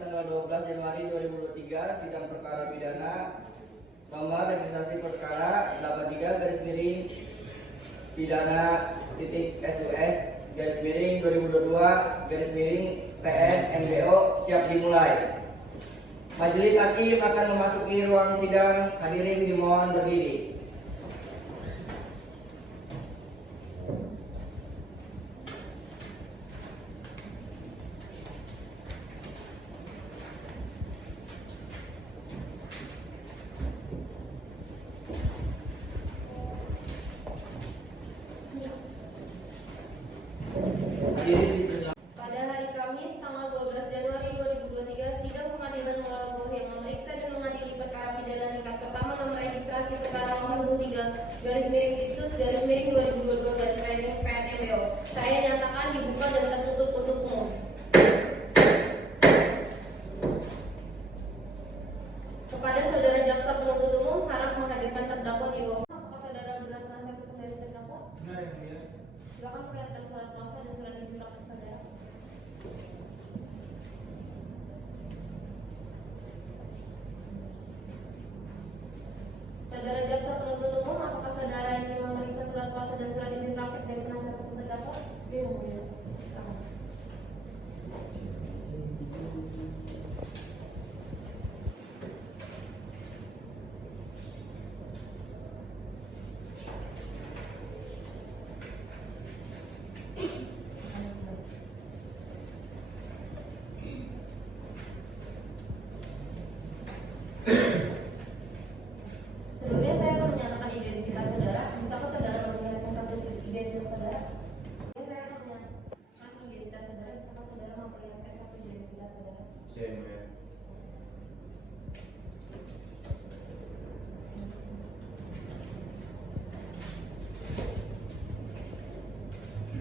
tanggal 12 Januari 2023 sidang perkara pidana nomor registrasi perkara 83 garis miring pidana titik SUS garis miring 2022 garis miring PN MBO siap dimulai. Majelis hakim akan memasuki ruang sidang, hadirin dimohon berdiri. Pada hari Kamis tanggal 12 Januari 2023, sidang pengadilan Molaboh yang memeriksa dan mengadili perkara pidana tingkat pertama nomor registrasi perkara nomor 23 garis miring Pitsus garis miring 2022 garis miring PNMBO. Saya nyatakan dibuka dan tertutup untuk umum. Kepada saudara jaksa penuntut umum harap menghadirkan terdakwa di ruang. Apakah saudara mendengar penasihat hukum dari terdakwa? Silakan perlihatkan surat kuasa dan surat izin praktek saudara. Saudara jaksa penuntut umum, apakah saudara ingin memeriksa surat kuasa dan surat izin praktek dari penasihat hukum terdakwa? Iya. Sebelumnya saya akan menyatakan identitas saudara. Bisakah saudara memperlihatkan kartu identitas saudara? Saya akan menyatakan identitas saudara. Bisakah saudara memperlihatkan kartu identitas saudara?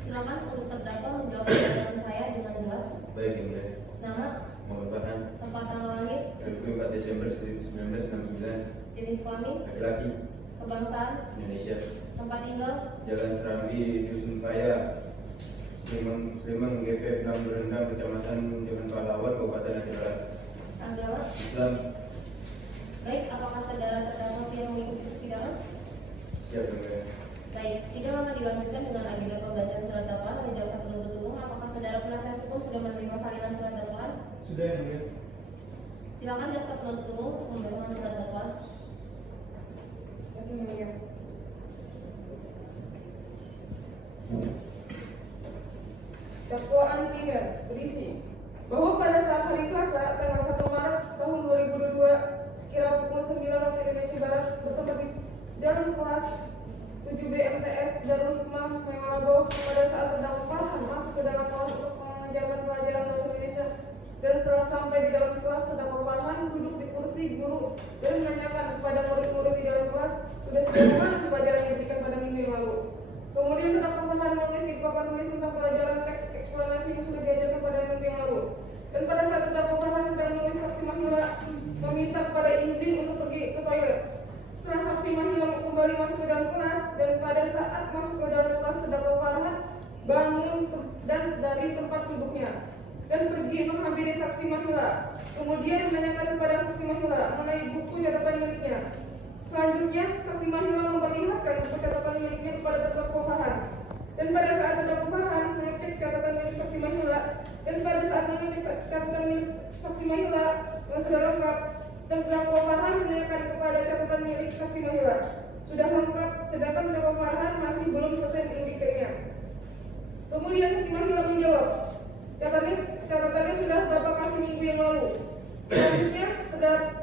Silakan untuk terdakwa menjawab pertanyaan saya dengan jelas. Baik, Yang Mulia. Nama, Muhammad Farhan, tempat tanggal lahir, 24 Desember 1969, jenis kelamin, laki-laki, kebangsaan, Indonesia, tempat tinggal, Jalan Serambi, Dusun Kaya, Sleman, GP 6 Berendam, Kecamatan Jalan Pahlawan, Kabupaten Aceh Barat. agama. Islam. Baik, apakah saudara terdakwa siap mengikuti persidangan? Siap, Yang Mulia. Baik, sidang akan dilanjutkan dengan agenda pembacaan surat dakwaan oleh jaksa penuntut umum. Apakah saudara penasihat hukum sudah menerima salinan surat dakwaan? Sudah, Yang Mulia. Silakan jaksa penuntut umum untuk membacakan surat dakwaan. Dakwaan 3 berisi bahwa pada saat hari Selasa tanggal 1 Maret tahun 2022 sekira pukul 9 waktu Indonesia Barat bertempat di Jalan Kelas 7B MTS Darul Hikmah Molaboh pada saat terdakwa Farhan masuk ke dalam kelas untuk mengajarkan pelajaran bahasa Indonesia, dan setelah sampai di dalam kelas terdakwa Farhan duduk di kursi guru dan menanyakan kepada murid-murid di dalam kelas sudah sejauh mana pelajaran yang diberikan pada minggu yang lalu. Kemudian terdakwa Farhan menulis di papan tulis tentang pelajaran teks eksplanasi yang sudah diajarkan pada minggu yang lalu. Dan pada saat terdakwa Farhan sedang menulis, saksi Mahila meminta kepada izin untuk pergi ke toilet. Setelah saksi Mahila kembali masuk ke dalam kelas, dan pada saat masuk ke dalam kelas terdakwa Farhan bangun dan dari tempat duduknya dan pergi menghampiri saksi Mahila. Kemudian menanyakan kepada saksi Mahila mengenai buku catatan miliknya. Selanjutnya, saksi Mahila memperlihatkan buku catatan miliknya kepada terdakwa Farhan. Dan pada saat terdakwa Farhan mengecek catatan milik saksi Mahila, dan pada saat mengecek catatan milik saksi Mahila yang sudah lengkap, terdakwa Farhan menanyakan kepada catatan milik saksi Mahila sudah lengkap, sedangkan terdakwa Farhan masih belum selesai mendiktirnya. Kemudian saksi Mahila menjawab, catatannya sudah Bapak kasih minggu yang lalu. Selanjutnya,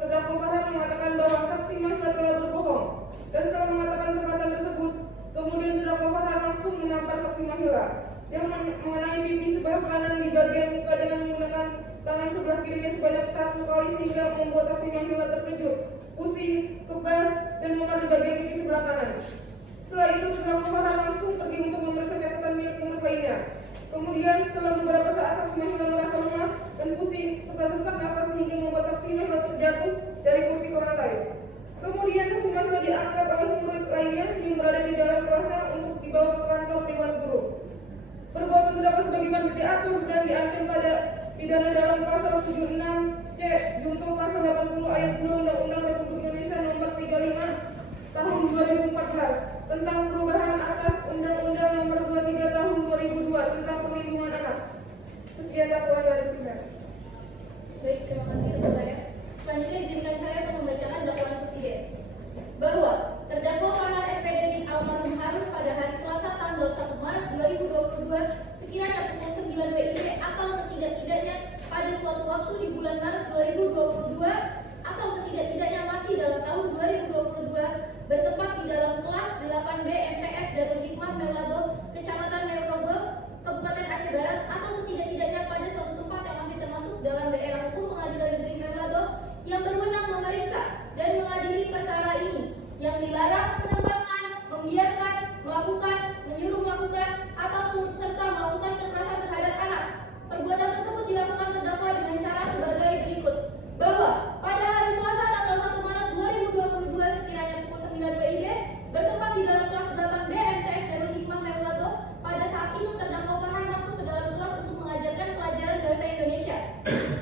terdakwa Farhan mengatakan bahwa saksi Mahila telah berbohong, dan setelah mengatakan perkataan tersebut, kemudian terdakwa Farhan langsung menampar saksi Mahila yang mengenai pipi sebelah kanan di bagian muka dengan menggunakan tangan sebelah kirinya sebanyak 1 kali sehingga membuat saksi Mahila terkejut, pusing, kebas, dan memar di bagian pipi sebelah kanan. Setelah itu terdakwa Farhan langsung pergi untuk memeriksa catatan milik murid lainnya. Kemudian setelah beberapa saat saksi Mahila merasa lemas dan pusing serta sesak napas sehingga membuat saksi Mahila terjatuh dari kursi ke lantai. Kemudian saksi Mahila diangkat oleh murid lainnya yang berada di dalam kelasnya untuk dibawa ke kantor Dewan Guru. Perbuatan terdakwa sebagaimana diatur dan diancam pada pidana dalam pasal 76C junto pasal 80 ayat 2 Undang-Undang Republik Indonesia Nomor 35 Tahun 2014 tentang perubahan atas Undang-Undang Nomor 23 Tahun 2002 tentang perlindungan anak. Sekian dakwaan dari primer. Baik, terima kasih rekan saya. Selanjutnya izinkan saya untuk membacakan dakwaan subsidiar. Bahwa terdakwa Farhan SPD bin almarhum Harun pada hari Selasa tanggal 1 Maret 2022 sekiranya pukul 9 WIB atau setidak-tidaknya pada suatu waktu di bulan Maret 2022 atau setidak-tidaknya masih dalam tahun 2022 bertempat di dalam kelas 8B MTS Darul Hikmah Melabo, Kecamatan Merobo, Kabupaten Aceh Barat atau setidak-tidaknya pada suatu tempat yang masih termasuk dalam daerah hukum Pengadilan Negeri Melabo yang berwenang memeriksa dan mengadili perkara ini, yang dilarang menempatkan, membiarkan, melakukan, menyuruh melakukan, atau serta melakukan kekerasan terhadap anak. Perbuatan tersebut dilakukan terdakwa dengan cara sebagai berikut. Bahwa pada hari Selasa tanggal 1 Maret 2022 sekiranya pukul 9 WIB bertempat di dalam kelas 8B MTS Darul Hikmah Melabo, pada saat itu terdakwa Farhan masuk ke dalam kelas untuk mengajarkan pelajaran bahasa Indonesia.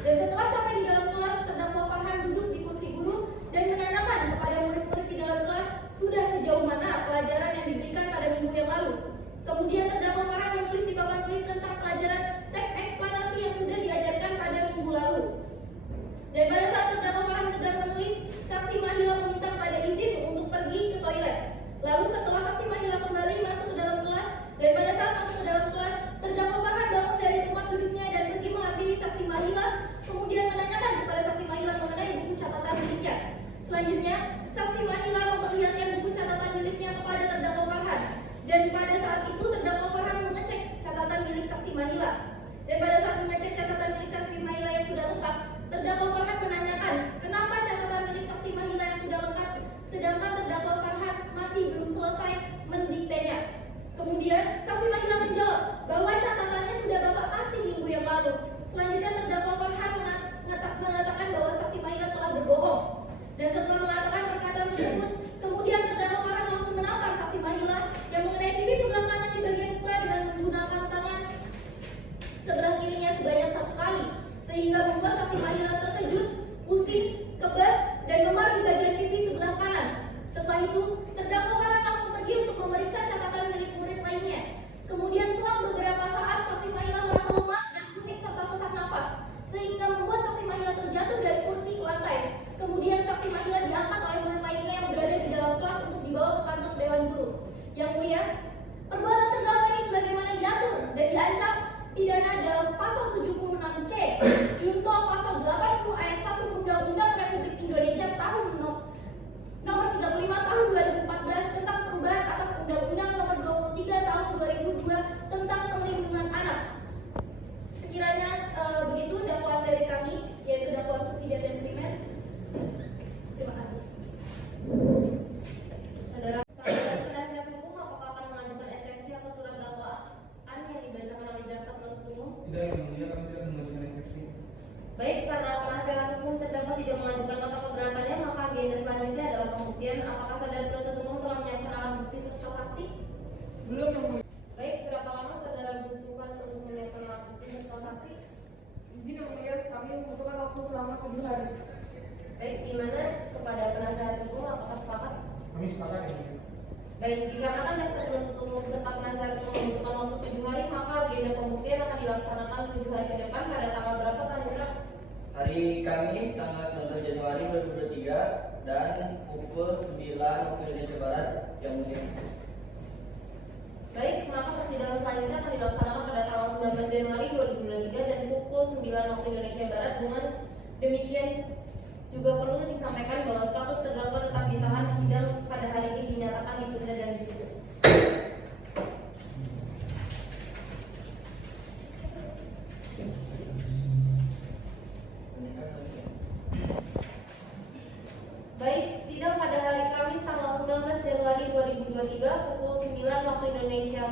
Dan setelah sampai di dalam kelas, terdakwa Farhan duduk di kursi guru dan menanyakan kepada murid-murid di dalam kelas sudah sejauh mana pelajaran yang diberikan pada minggu yang lalu. Kemudian terdakwa Farhan menulis di papan tulis tentang pelajaran teks eksplanasi yang sudah diajarkan pada minggu lalu. Dan pada saat terdakwa Farhan sedang menulis, saksi Mahila meminta kepada izin untuk pergi ke toilet. Lalu setelah saksi Mahila kembali masuk ke dalam kelas, dan pada saat masuk ke dalam kelas, terdakwa Farhan bangun dari tempat duduknya dan pergi menghampiri saksi Mahila, kemudian menanyakan kepada saksi Mahila mengenai buku catatan miliknya. Selanjutnya, saksi Mahila memperlihatkan buku catatan miliknya kepada terdakwa Farhan. Dan pada saat itu terdakwa Farhan mengecek catatan milik saksi Mahila. Dan pada saat mengecek catatan milik saksi Mahila yang sudah lengkap, terdakwa Farhan menanyakan kenapa catatan milik saksi Mahila yang sudah lengkap, sedangkan terdakwa Farhan masih belum selesai mendiktenya. Kemudian saksi Mahila menjawab bahwa catatannya sudah Bapak kasih minggu yang lalu. Selanjutnya terdakwa Farhan mengatakan bahwa saksi Mahila telah berbohong. Dan setelah mengatakan perkataan tersebut, kemudian terdakwa Farhan langsung menampar saksi Mahila yang mengenai pipi sebelah kanan di bagian muka dengan menggunakan tangan sebelah kirinya sebanyak 1 kali, sehingga membuat saksi Mahila terkejut, pusing, kebas, dan memar di bagian pipi sebelah kanan. Setelah itu, terdakwa Farhan langsung pergi untuk memeriksa catatan milik murid lainnya. Kemudian selang beberapa saat, saksi Mahila merasa lemas dan pusing serta sesak nafas, sehingga membuat saksi Mahila terjatuh dari kursi ke lantai. Kemudian saksi Mahila diangkat oleh murid lainnya yang berada di dalam kelas untuk dibawa ke kantor Dewan Guru. Yang mulia, perbuatan terdakwa ini sebagaimana diatur dan diancam pidana dalam pasal 76C junto pasal 80 ayat 1 Undang-Undang Republik Indonesia tahun nomor 35 tahun 2014 tentang perubahan atas Undang-Undang nomor 23 tahun 2002 tentang perlindungan anak. Sekiranya begitu dakwaan dari kami, yaitu dakwaan subsidiar dan primer. Terima kasih. Saudara penasihat hukum, apakah akan mengajukan ekseksi atau surat dakwaan yang dibacakan oleh jaksa penuntut umum? Tidak, yang mulia, kami tidak mengajukan eksepsi. Baik, karena penasihat hukum terdakwa tidak mengajukan nota keberatannya, maka agenda selanjutnya adalah pembuktian. Apakah saudara penuntut umum telah menyiapkan alat bukti serta saksi? Belum yang mulia. Baik, berapa lama saudara membutuhkan untuk menyiapkan alat bukti serta saksi? Izin yang mulia, kami membutuhkan waktu selama 7 hari. Baik, di mana kepada penasihat hukum, apakah sepakat? Kami sepakat ya. Baik, dikarenakan jaksa penuntut umum serta penasihat hukum membutuhkan waktu 7 hari, maka agenda pembuktian akan dilaksanakan 7 hari ke depan pada tanggal berapa, Pak Nira? Hari Kamis tanggal 19 Januari 2023 dan pukul 9 waktu Indonesia Barat yang mulia. Baik, maka persidangan selanjutnya akan dilaksanakan pada tanggal 19 Januari 2023 dan pukul 9 waktu Indonesia Barat. Dengan demikian juga perlu disampaikan bahwa status terdakwa tetap ditahan. Sidang pada hari ini dinyatakan ditunda dan ditutup. Baik, sidang pada hari Kamis tanggal 19 Januari 2023 pukul 9 waktu Indonesia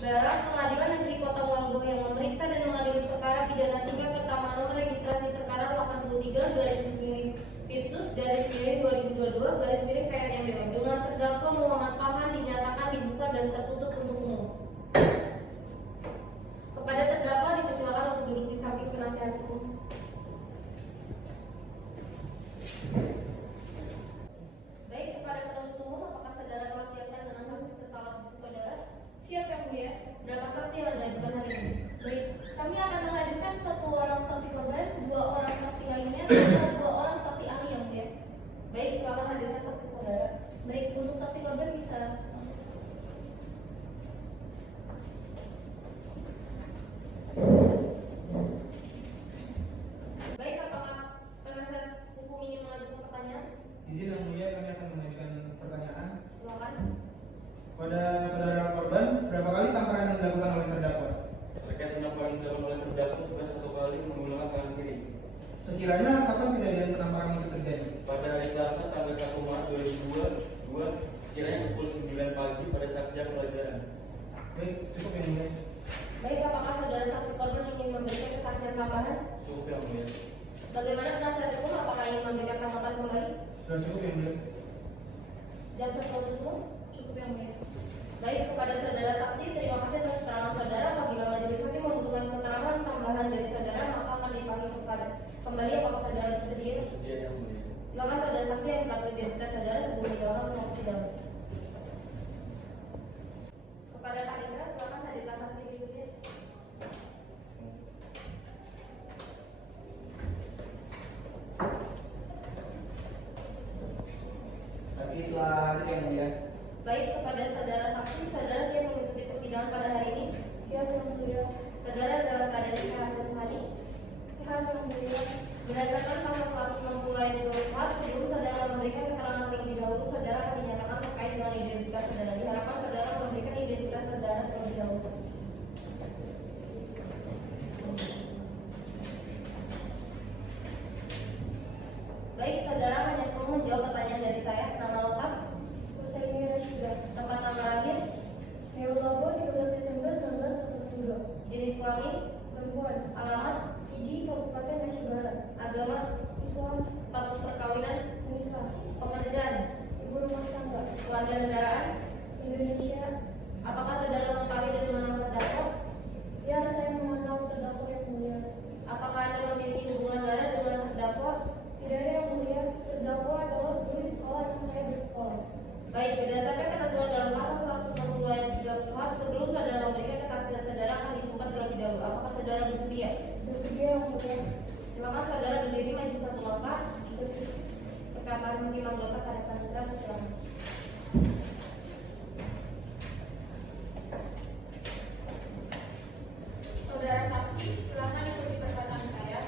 Barat, Pengadilan Negeri Kota Muarbo yang memeriksa dan mengadili perkara pidana 3 pertama nomor registrasi perkara 83 garis miring Pitsus garis miring 2022 garis miring PNMBO dengan terdakwa Muhammad Farhan dinyatakan dibuka dan tertutup untuk umum. Kepada terdakwa dipersilakan untuk duduk di samping penasihat ada 2 orang saksi ahli yang mulia. Baik, silakan hadirkan saksi saudara. Baik, untuk saksi korban bisa masuk. Baik, apakah penasihat hukum ingin mengajukan pertanyaan? Izin yang mulia, kami akan mengajukan pertanyaan Silakan. pada saudara korban. Berapa kali tamparan yang dilakukan oleh terdakwa? Terkait penamparan yang dilakukan oleh terdakwa sebanyak 1 kali menggunakan tangan kiri. Sekiranya kapan kejadian penamparan itu terjadi? Pada hari Selasa tanggal 1 Maret 2022 sekiranya pukul 9 pagi pada saat jam pelajaran. Baik, cukup yang mulia. Baik, apakah saudara saksi korban ingin memberikan kesaksian tambahan? Cukup yang mulia. Bagaimana penasihat hukum? Apakah ingin memberikan tanggapan kembali? Sudah cukup yang mulia. Jaksa penuntut umum? Cukup yang mulia. Baik, kepada saudara saksi, terima kasih atas keterangan saudara. Apabila majelis hakim membutuhkan keterangan tambahan dari saudara, maka akan dipanggil kepada kembali. Apakah saudara bersedia? Sedia yang mulia. Silakan saudara saksi yang kartu identitas saudara sebelum dilakukan proses sidang. Kepada Pak Indra, silakan hadirkan saksi berikutnya. Saksi telah hadir yang mulia. Baik, kepada saudara saksi, saudara siap mengikuti persidangan pada hari ini? Siap yang mulia. Saudara dalam keadaan sehat jasmani? Sehat yang mulia. Berdasarkan pasal 160 ayat 2 kuhap, sebelum saudara memberikan keterangan terlebih dahulu, saudara akan dinyatakan terkait dengan identitas saudara. Diharapkan saudara memberikan identitas saudara terlebih dahulu. Baik, saudara hanya perlu menjawab pertanyaan dari saya. Nama lengkap, Husaini Rashidah. tempat tanggal lahir, Neolabo 13 Desember 1942. jenis kelamin, Perempuan. alamat, Idi Kabupaten Aceh Barat. agama, Islam. status perkawinan, Menikah. pekerjaan, Ibu rumah tangga. keluarga negaraan. Indonesia. Apakah saudara mengetahui dari mana terdakwa? Ya, saya mengenal terdakwa yang mulia. Apakah Anda memiliki hubungan darah dengan terdakwa? Tidak ada yang mulia. Terdakwa adalah guru di sekolah yang saya bersekolah. Baik, berdasarkan ketentuan dalam pasal 160 ayat 3 kuhap, sebelum saudara memberikan kesaksian saudara akan disumpah terlebih dahulu. Apakah saudara bersedia? Bersedia yang mulia. Silakan saudara berdiri maju 1 langkah, ikuti perkataan hakim anggota pada panitera. Silakan. Saudara saksi, silakan ikuti perkataan saya.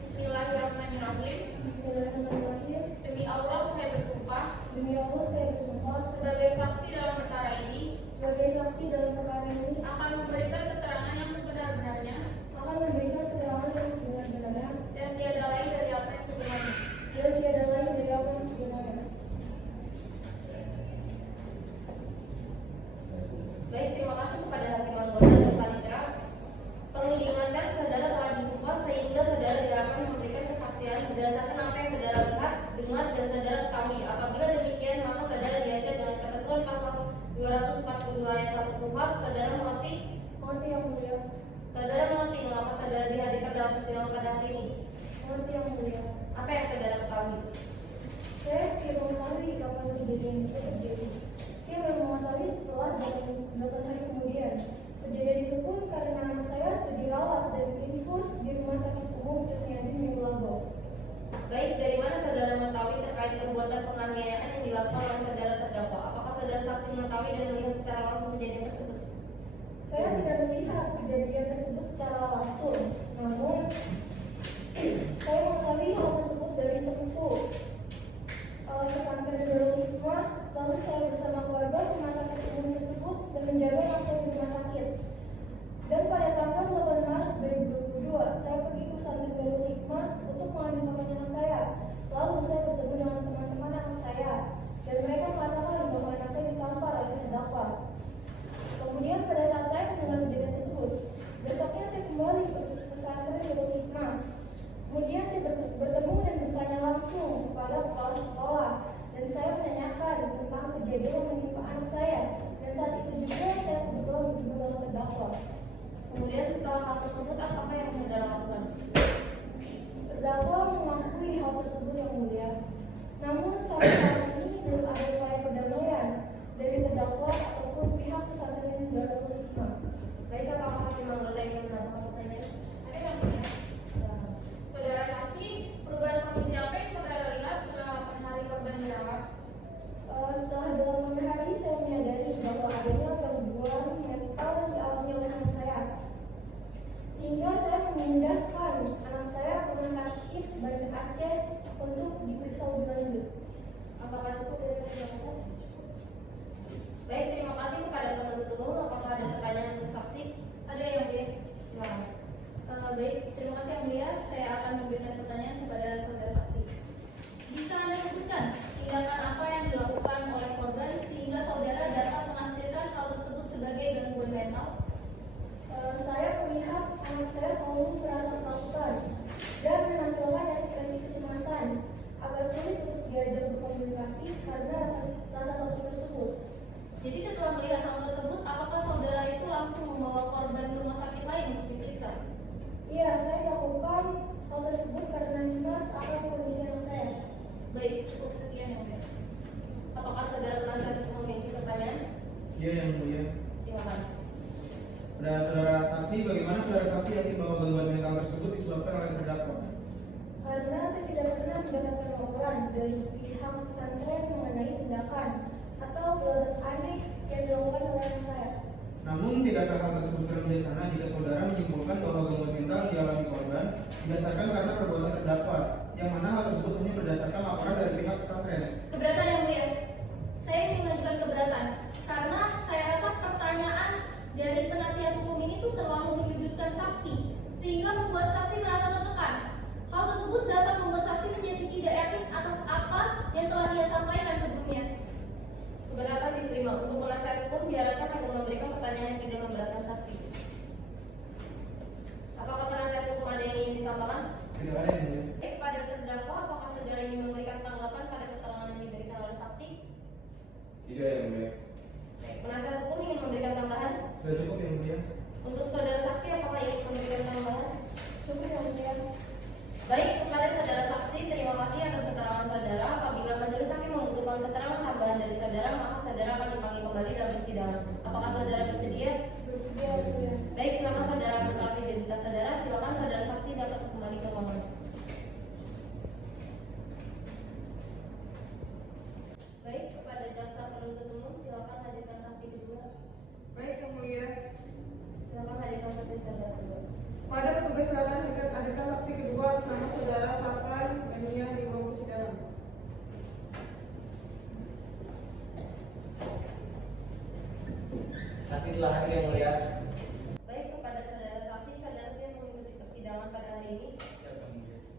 Bismillahirrahmanirrahim. Bismillahirrahmanirrahim. Demi Allah saya bersumpah Demi Allah saya bersumpah sebagai saksi dalam perkara ini sebagai saksi dalam perkara ini akan memberikan keterangan yang sebenar-benarnya akan memberikan keterangan yang sebenar-benarnya dan tiada lain dari apa yang sebenarnya. dan tiada lain dari apa yang sebenarnya. Baik, terima kasih kepada hakim anggota dan panitera. Perlu diingatkan, saudara telah disumpah sehingga saudara diharapkan memberikan kesaksian berdasarkan apa yang saudara lihat, dengar, dan saudara ketahui. Apabila demikian, maka saudara diajar dengan ketentuan pasal 242 ayat 1 kuhap. Saudara mengerti? Mengerti yang mulia. Saudara mengerti mengapa saudara dihadirkan dalam persidangan pada hari ini? Mengerti yang mulia. Apa yang saudara ketahui? Saya tidak mengetahui kapan kejadian itu terjadi. Saya baru mengetahui setelah 8 hari kemudian. Kejadian itu pun karena anak saya sudah dirawat dan infus di Rumah Sakit Umum Cutnyadi Neolabo. Baik, dari mana saudara mengetahui terkait perbuatan penganiayaan yang dilakukan oleh saudara terdakwa? Apakah saudara saksi mengetahui dan melihat secara langsung kejadian tersebut? Saya tidak melihat kejadian tersebut secara langsung, namun saya mengetahui hal tersebut dari temanku pesantren Darul Hikmah. Lalu saya bersama keluarga ke rumah sakit umum tersebut dan menjaga anak saya di rumah sakit. Dan pada tanggal 8 Maret 2022, saya pergi ke pesantren Darul Hikmah untuk mengambil pakaian anak saya. Lalu saya bertemu dengan teman-teman anak saya dan mereka mengatakan bahwa anak saya ditampar oleh terdakwa. Kemudian pada saat saya mendengar kejadian tersebut, besoknya saya kembali ke pesantren Darul Hikmah. Kemudian saya bertemu dan bertanya langsung kepada kepala sekolah dan saya menanyakan tentang kejadian yang menimpa anak saya. Dan saat itu juga saya kebetulan bertemu dengan terdakwa. Kemudian setelah hal tersebut, apa yang saudara lakukan? Terdakwa mengakui hal tersebut yang mulia. Namun sampai saat ini belum ada upaya perdamaian dari terdakwa ataupun pihak pesantren Darul Hikmah. Baik, apakah hakim anggota ingin menambahkan pertanyaan? Ada yang mulia. Saudara saksi, perubahan Aceh untuk diperiksa lebih lanjut. Apakah cukup dari penjelasan? Baik, terima kasih kepada penuntut umum. Apakah ada pertanyaan untuk saksi? Ada yang mulia. Silakan. Baik, terima kasih yang mulia. Saya akan memberikan pertanyaan kepada saudara saksi. Bisa Anda sebutkan tindakan apa yang dilakukan oleh korban sehingga saudara dapat menafsirkan hal tersebut sebagai gangguan mental? Saya melihat anak saya selalu merasa ketakutan dan menampilkan ekspresi kecemasan. Agak sulit untuk diajak berkomunikasi karena rasa takut tersebut. Jadi setelah melihat hal tersebut, apakah saudara itu langsung membawa korban ke rumah sakit lain untuk diperiksa? Iya, saya melakukan hal tersebut karena cemas akan kondisi anak saya. Baik, cukup sekian yang mulia. Apakah saudara penasihat hukum memiliki pertanyaan? Iya yang mulia. Silakan. Pada saudara saksi, bagaimana saudara saksi yakin bahwa gangguan mental tersebut disebabkan oleh terdakwa? Karena saya tidak pernah mendapatkan laporan dari pihak pesantren mengenai tindakan atau perbuatan aneh yang dilakukan oleh anak saya. Namun, tidakkah hal tersebut dalam bijaksana jika saudara menyimpulkan bahwa gangguan mental dialami korban didasarkan karena perbuatan terdakwa, yang mana hal tersebut hanya berdasarkan laporan dari pihak pesantren? Keberatan yang mulia. Saya ingin mengajukan keberatan karena saya rasa pertanyaan dari penasihat hukum ini tuh terlalu menyudutkan saksi sehingga membuat saksi merasa tertekan. Hal tersebut dapat membuat saksi menjadi tidak yakin atas apa yang telah ia sampaikan sebelumnya. Keberatan diterima. Untuk penasihat hukum diharapkan agar memberikan pertanyaan yang tidak memberatkan saksi. Apakah penasihat hukum ada yang ingin ditambahkan? Tidak ada yang mulia. Baik, pada terdakwa, apakah saudara ingin memberikan tanggapan pada keterangan yang diberikan oleh saksi? Tidak yang mulia. Baik, penasihat hukum ingin memberikan tambahan? Sudah cukup yang mulia. Untuk saudara saksi, apakah ingin memberikan tambahan? Cukup yang mulia. Baik, kepada saudara saksi, terima kasih atas keterangan saudara. Apabila majelis hakim membutuhkan keterangan tambahan dari saudara, maka saudara akan dipanggil kembali dalam persidangan. Apakah saudara bersedia? Bersedia yang mulia. Baik, silakan saudara melengkapi identitas saudara. Silakan saudara saksi dapat kembali ke ruangan. Baik, kepada jaksa penuntut umum, silakan hadirkan saksi kedua. Baik yang mulia. Silakan hadirkan saksi saudara kedua. Pada petugas silakan hadirkan saksi kedua atas nama saudara Farhan Ania di ruang persidangan. Saksi telah hadir yang mulia. Baik, kepada saudara saksi, saudara siap mengikuti persidangan pada hari ini.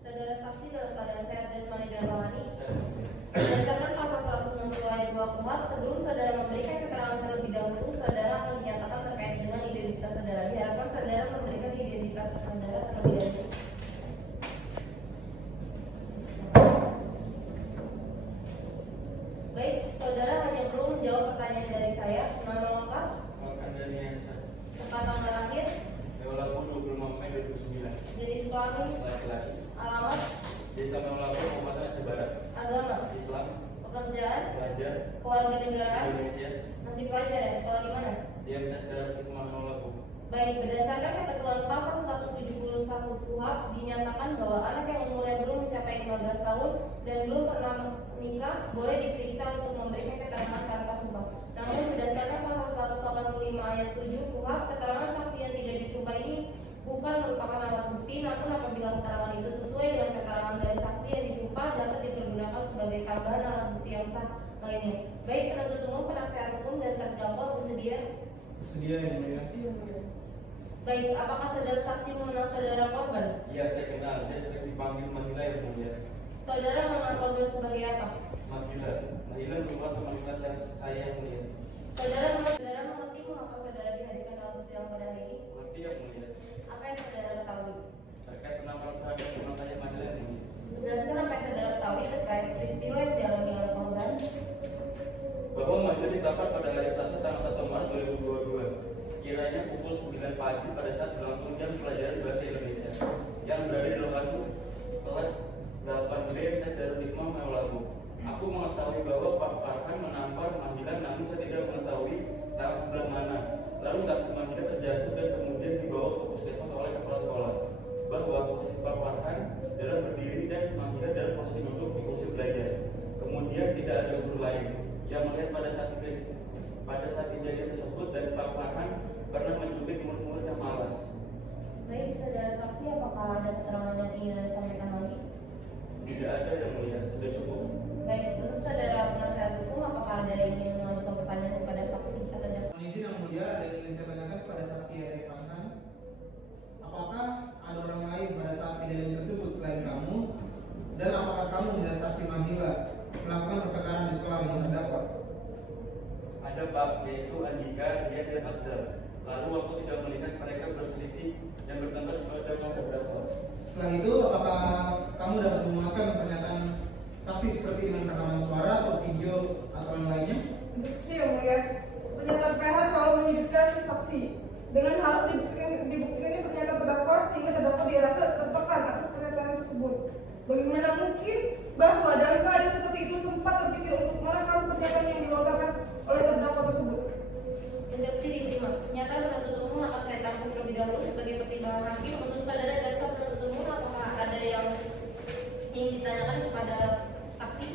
Saudara saksi dalam keadaan sehat jasmani dan rohani. Berdasarkan pasal 160 ayat 2 KUHP, sebelum saudara memberikan keterangan terlebih dahulu, saudara akan dinyatakan terkait dengan identitas saudara. Diharapkan saudara memberikan identitas saudara terlebih dahulu. Baik, saudara hanya perlu menjawab pertanyaan dari saya. Nama lengkap, Makan dari Yansa. tempat tanggal lahir, Mewalapu 25 Mei 2009. jenis kelamin, Laki-laki. alamat, Desa Mewalapu, Kabupaten Aceh Barat. agama, Islam. pekerjaan, Pelajar. kewarganegaraan, Indonesia. masih pelajar ya, sekolah di mana? Dia minta saudara Hikmah Mewalapu. Baik, berdasarkan ketentuan pasal 171 KUHP dinyatakan bahwa anak yang umurnya belum mencapai 15 tahun dan belum pernah menikah boleh diperiksa untuk memberikan keterangan tanpa sumpah. Namun berdasarkan pasal 185 ayat 7 KUHP, keterangan saksi yang tidak disumpah ini bukan merupakan alat bukti, namun apabila keterangan itu sesuai dengan keterangan dari saksi yang disumpah dapat dipergunakan sebagai tambahan alat bukti yang sah lainnya. Baik, penuntut umum, penasihat hukum dan terdakwa bersedia? Bersedia yang mulia. Yang mulia. Baik, apakah saudara saksi mengenal saudara korban? Iya, saya kenal. Dia sering dipanggil Mahila yang mulia. Saudara mengenal korban sebagai apa? Mahila. Mahila merupakan teman kelas yang saya yang mulia. Saudara mengerti mengapa saudara dihadirkan dalam persidangan pada hari ini? Mengerti yang mulia. Apa yang saudara ketahui? Terkait penampilan terhadap teman saya Mahila yang mulia. Berdasarkan apa yang saudara ketahui terkait peristiwa yang dialami oleh korban, Bahwa Mahila ditangkap pada hari Selasa tanggal 1 Maret 2022. Sekiranya pukul 9 pagi pada saat berlangsung jam pelajaran bahasa Indonesia yang berada di lokasi kelas 8B tes Darul Hikmah Mewalapu. Aku mengetahui bahwa Pak Farhan menampar Mahila, namun saya tidak mengetahui tanggal sebelah mana. Lalu saksi Mahila terjatuh dan kemudian dibawa ke puskesmas oleh kepala sekolah. Bahwa posisi Pak Farhan dalam berdiri dan Mahila dalam posisi duduk di kursi belajar. Kemudian tidak ada guru lain yang melihat pada saat kejadian tersebut dan Pak Farhan pernah mencubit murid-murid yang malas. baik saudara saksi, apakah ada keterangan yang ingin anda sampaikan lagi? sudah cukup. Baik, untuk saudara penasihat hukum, apakah ada yang ingin mengajukan pertanyaan kepada saksi atau jaksa? Mohon izin yang mulia, ada yang ingin saya tanyakan kepada saksi yang dipanggil. Apakah ada orang lain pada saat kejadian tersebut selain kamu? Dan apakah kamu dan saksi Mahila melakukan pertengkaran di sekolah dengan terdakwa? Ada Pak, yaitu Andika, dia dan Afzal. Lalu aku tidak melihat mereka berselisih dan bertengkar setelah dengan terdakwa. Setelah itu, apakah kamu dapat menguatkan pernyataan saksi seperti dengan rekaman suara atau video atau yang lainnya? Instruksi yang mulia, pernyataan PH selalu menyudutkan saksi dengan harus dibuktikannya pernyataan terdakwa sehingga terdakwa dirasa tertekan atas pernyataan tersebut. Bagaimana mungkin bahwa dalam keadaan seperti itu sempat terpikir untuk merekam pernyataan yang dilontarkan oleh terdakwa tersebut? Instruksi diterima. Pernyataan penuntut umum akan saya tampung terlebih dahulu sebagai pertimbangan hakim. Untuk saudara jaksa penuntut umum, apakah ada yang ingin ditanyakan kepada saksi?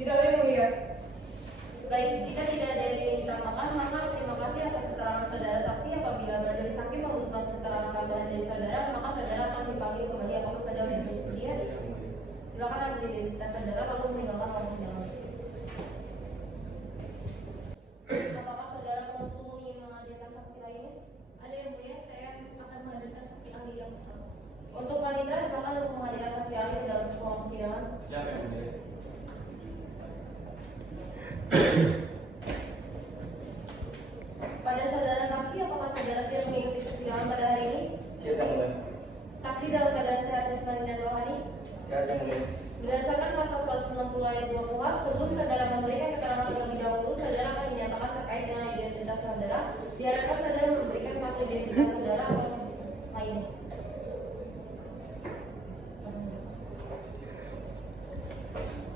Tidak ada yang mulia. Baik, jika tidak ada yang ingin ditambahkan, maka terima kasih atas keterangan saudara saksi. Apabila majelis hakim membutuhkan keterangan tambahan dari saudara, maka saudara akan dipanggil kembali. Apakah saudara bersedia? Silakan ambil identitas saudara lalu meninggalkan ruang persidangan. Apakah saudara penuntut umum ingin menghadirkan saksi lainnya? Ada yang mulia, saya akan menghadirkan saksi ahli yang bersama. Untuk wanita, silakan untuk menghadirkan saksi ahli ke dalam ruang persidangan. Siapa yang mulia? Pada saudara saksi, apakah saudara siap mengikuti persidangan pada hari ini? Siap yang mulia. Saksi dalam keadaan sehat jasmani dan rohani. Siap yang mulia. Berdasarkan pasal 160 ayat 2 KUHP, sebelum saudara memberikan keterangan terlebih dahulu, saudara akan dinyatakan terkait dengan identitas saudara. Diharapkan saudara memberikan kartu identitas saudara atau lainnya.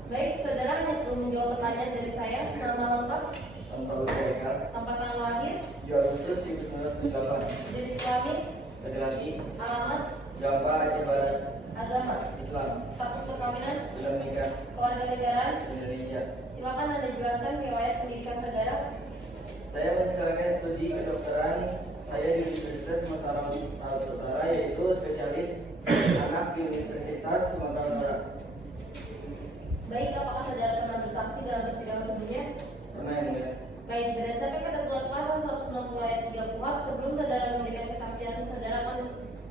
Baik, saudara hanya perlu menjawab pertanyaan dari saya. Nama lengkap, Tanpa lupa tempat tanggal lahir, 2 Agustus 1978. jenis kelamin, Laki-laki, alamat, Jampa, Aceh Barat, agama, Islam, status perkawinan, sudah menikah, kewarganegaraan. Indonesia. Silakan Anda jelaskan riwayat pendidikan saudara. Saya menyelesaikan studi kedokteran saya di Universitas Sumatera Utara, yaitu spesialis anak di Universitas Sumatera Utara. Baik, apakah saudara pernah bersaksi dalam persidangan sebelumnya? Pernah yang mulia. Baik, berdasarkan ketentuan pasal 160 ayat 3 KUHP, sebelum saudara memberikan kesaksian, saudara akan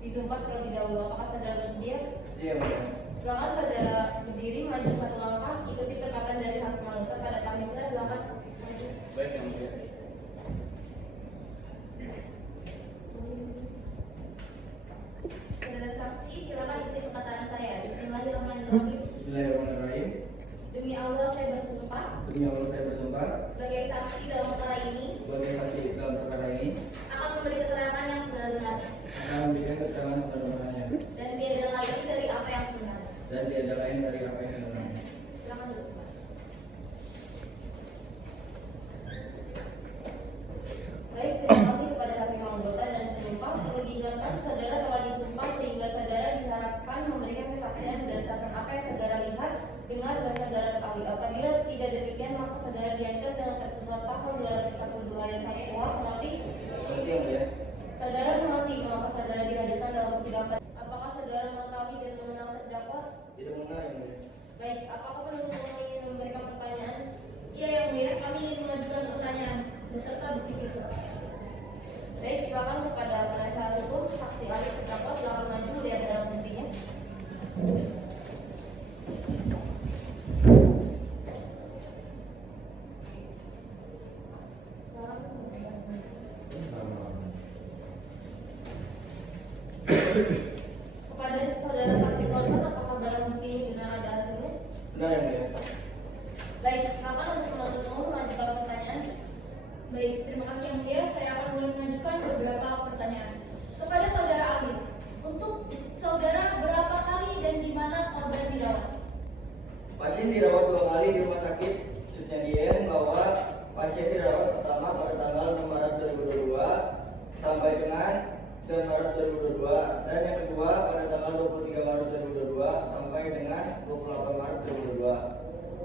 disumpah terlebih dahulu. Apakah saudara bersedia? Iya yang mulia. Silakan saudara berdiri, maju satu langkah, ikuti perkataan dari hakim anggota pada panitera. Silakan maju. Baik yang mulia. Saudara saksi, silakan ikuti perkataan saya. Bismillahirrahmanirrahim. Bismillahirrahmanirrahim. Demi Allah saya bersumpah Demi Allah saya bersumpah sebagai saksi dalam perkara ini sebagai saksi dalam perkara ini akan memberi keterangan yang sebenar-benarnya akan memberikan keterangan sebenarnya dan tiada lain dari apa yang sebenarnya. dan tiada lain dari apa yang sebenarnya. Silakan duduk, Pak. Baik, terima kasih kepada hakim anggota dan penumpang. Perlu diingatkan, saudara telah disumpah sehingga saudara diharapkan memberikan kesaksian berdasarkan apa yang saudara lihat, dengar, dan saudara ketahui. Apabila tidak demikian, maka saudara diancam dengan ketentuan pasal 242 ayat 1 KUHP. Mengerti? Berarti yang mulia. Saudara mengerti mengapa saudara dihadirkan dalam persidangan. Apakah saudara mengetahui dan mengenal terdakwa? Tidak mengenal yang mulia. Baik, apakah penuntut umum ingin memberikan pertanyaan? Iya yang mulia, kami ingin mengajukan pertanyaan beserta bukti visual. Baik, silakan kepada penasihat hukum, saksi ahli terdakwa, silakan maju lihat dalam buktinya. Kepada saudara saksi korban, apakah barang bukti ini benar ada hasilnya? Benar yang mulia. Baik, silakan untuk penuntut umum mengajukan pertanyaan. Baik, terima kasih yang mulia. Saya akan mulai mengajukan beberapa pertanyaan kepada saudara ahli. Untuk saudara, berapa kali dan di mana korban dirawat? Pasien dirawat 2 kali di rumah sakit Sutyandian, bahwa pasien dirawat pertama pada tanggal 6 Maret 2022 sampai dengan 9 Maret 2022, dan yang kedua pada tanggal 23 Maret 2022 sampai dengan 28 Maret 2022.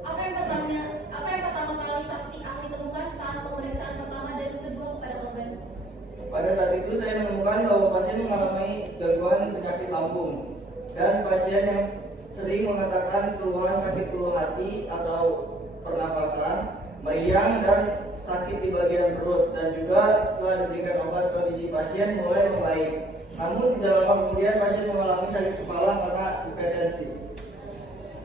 Apa yang pertama kali saksi ahli temukan saat pemeriksaan pertama dan kedua kepada korban? Pada saat itu saya menemukan bahwa pasien mengalami gangguan penyakit lambung, dan pasien yang sering mengatakan keluhan sakit ulu hati atau pernapasan, meriang dan sakit di bagian perut, dan juga setelah diberikan obat kondisi pasien mulai membaik. Namun tidak lama kemudian pasien mengalami sakit kepala karena hipertensi.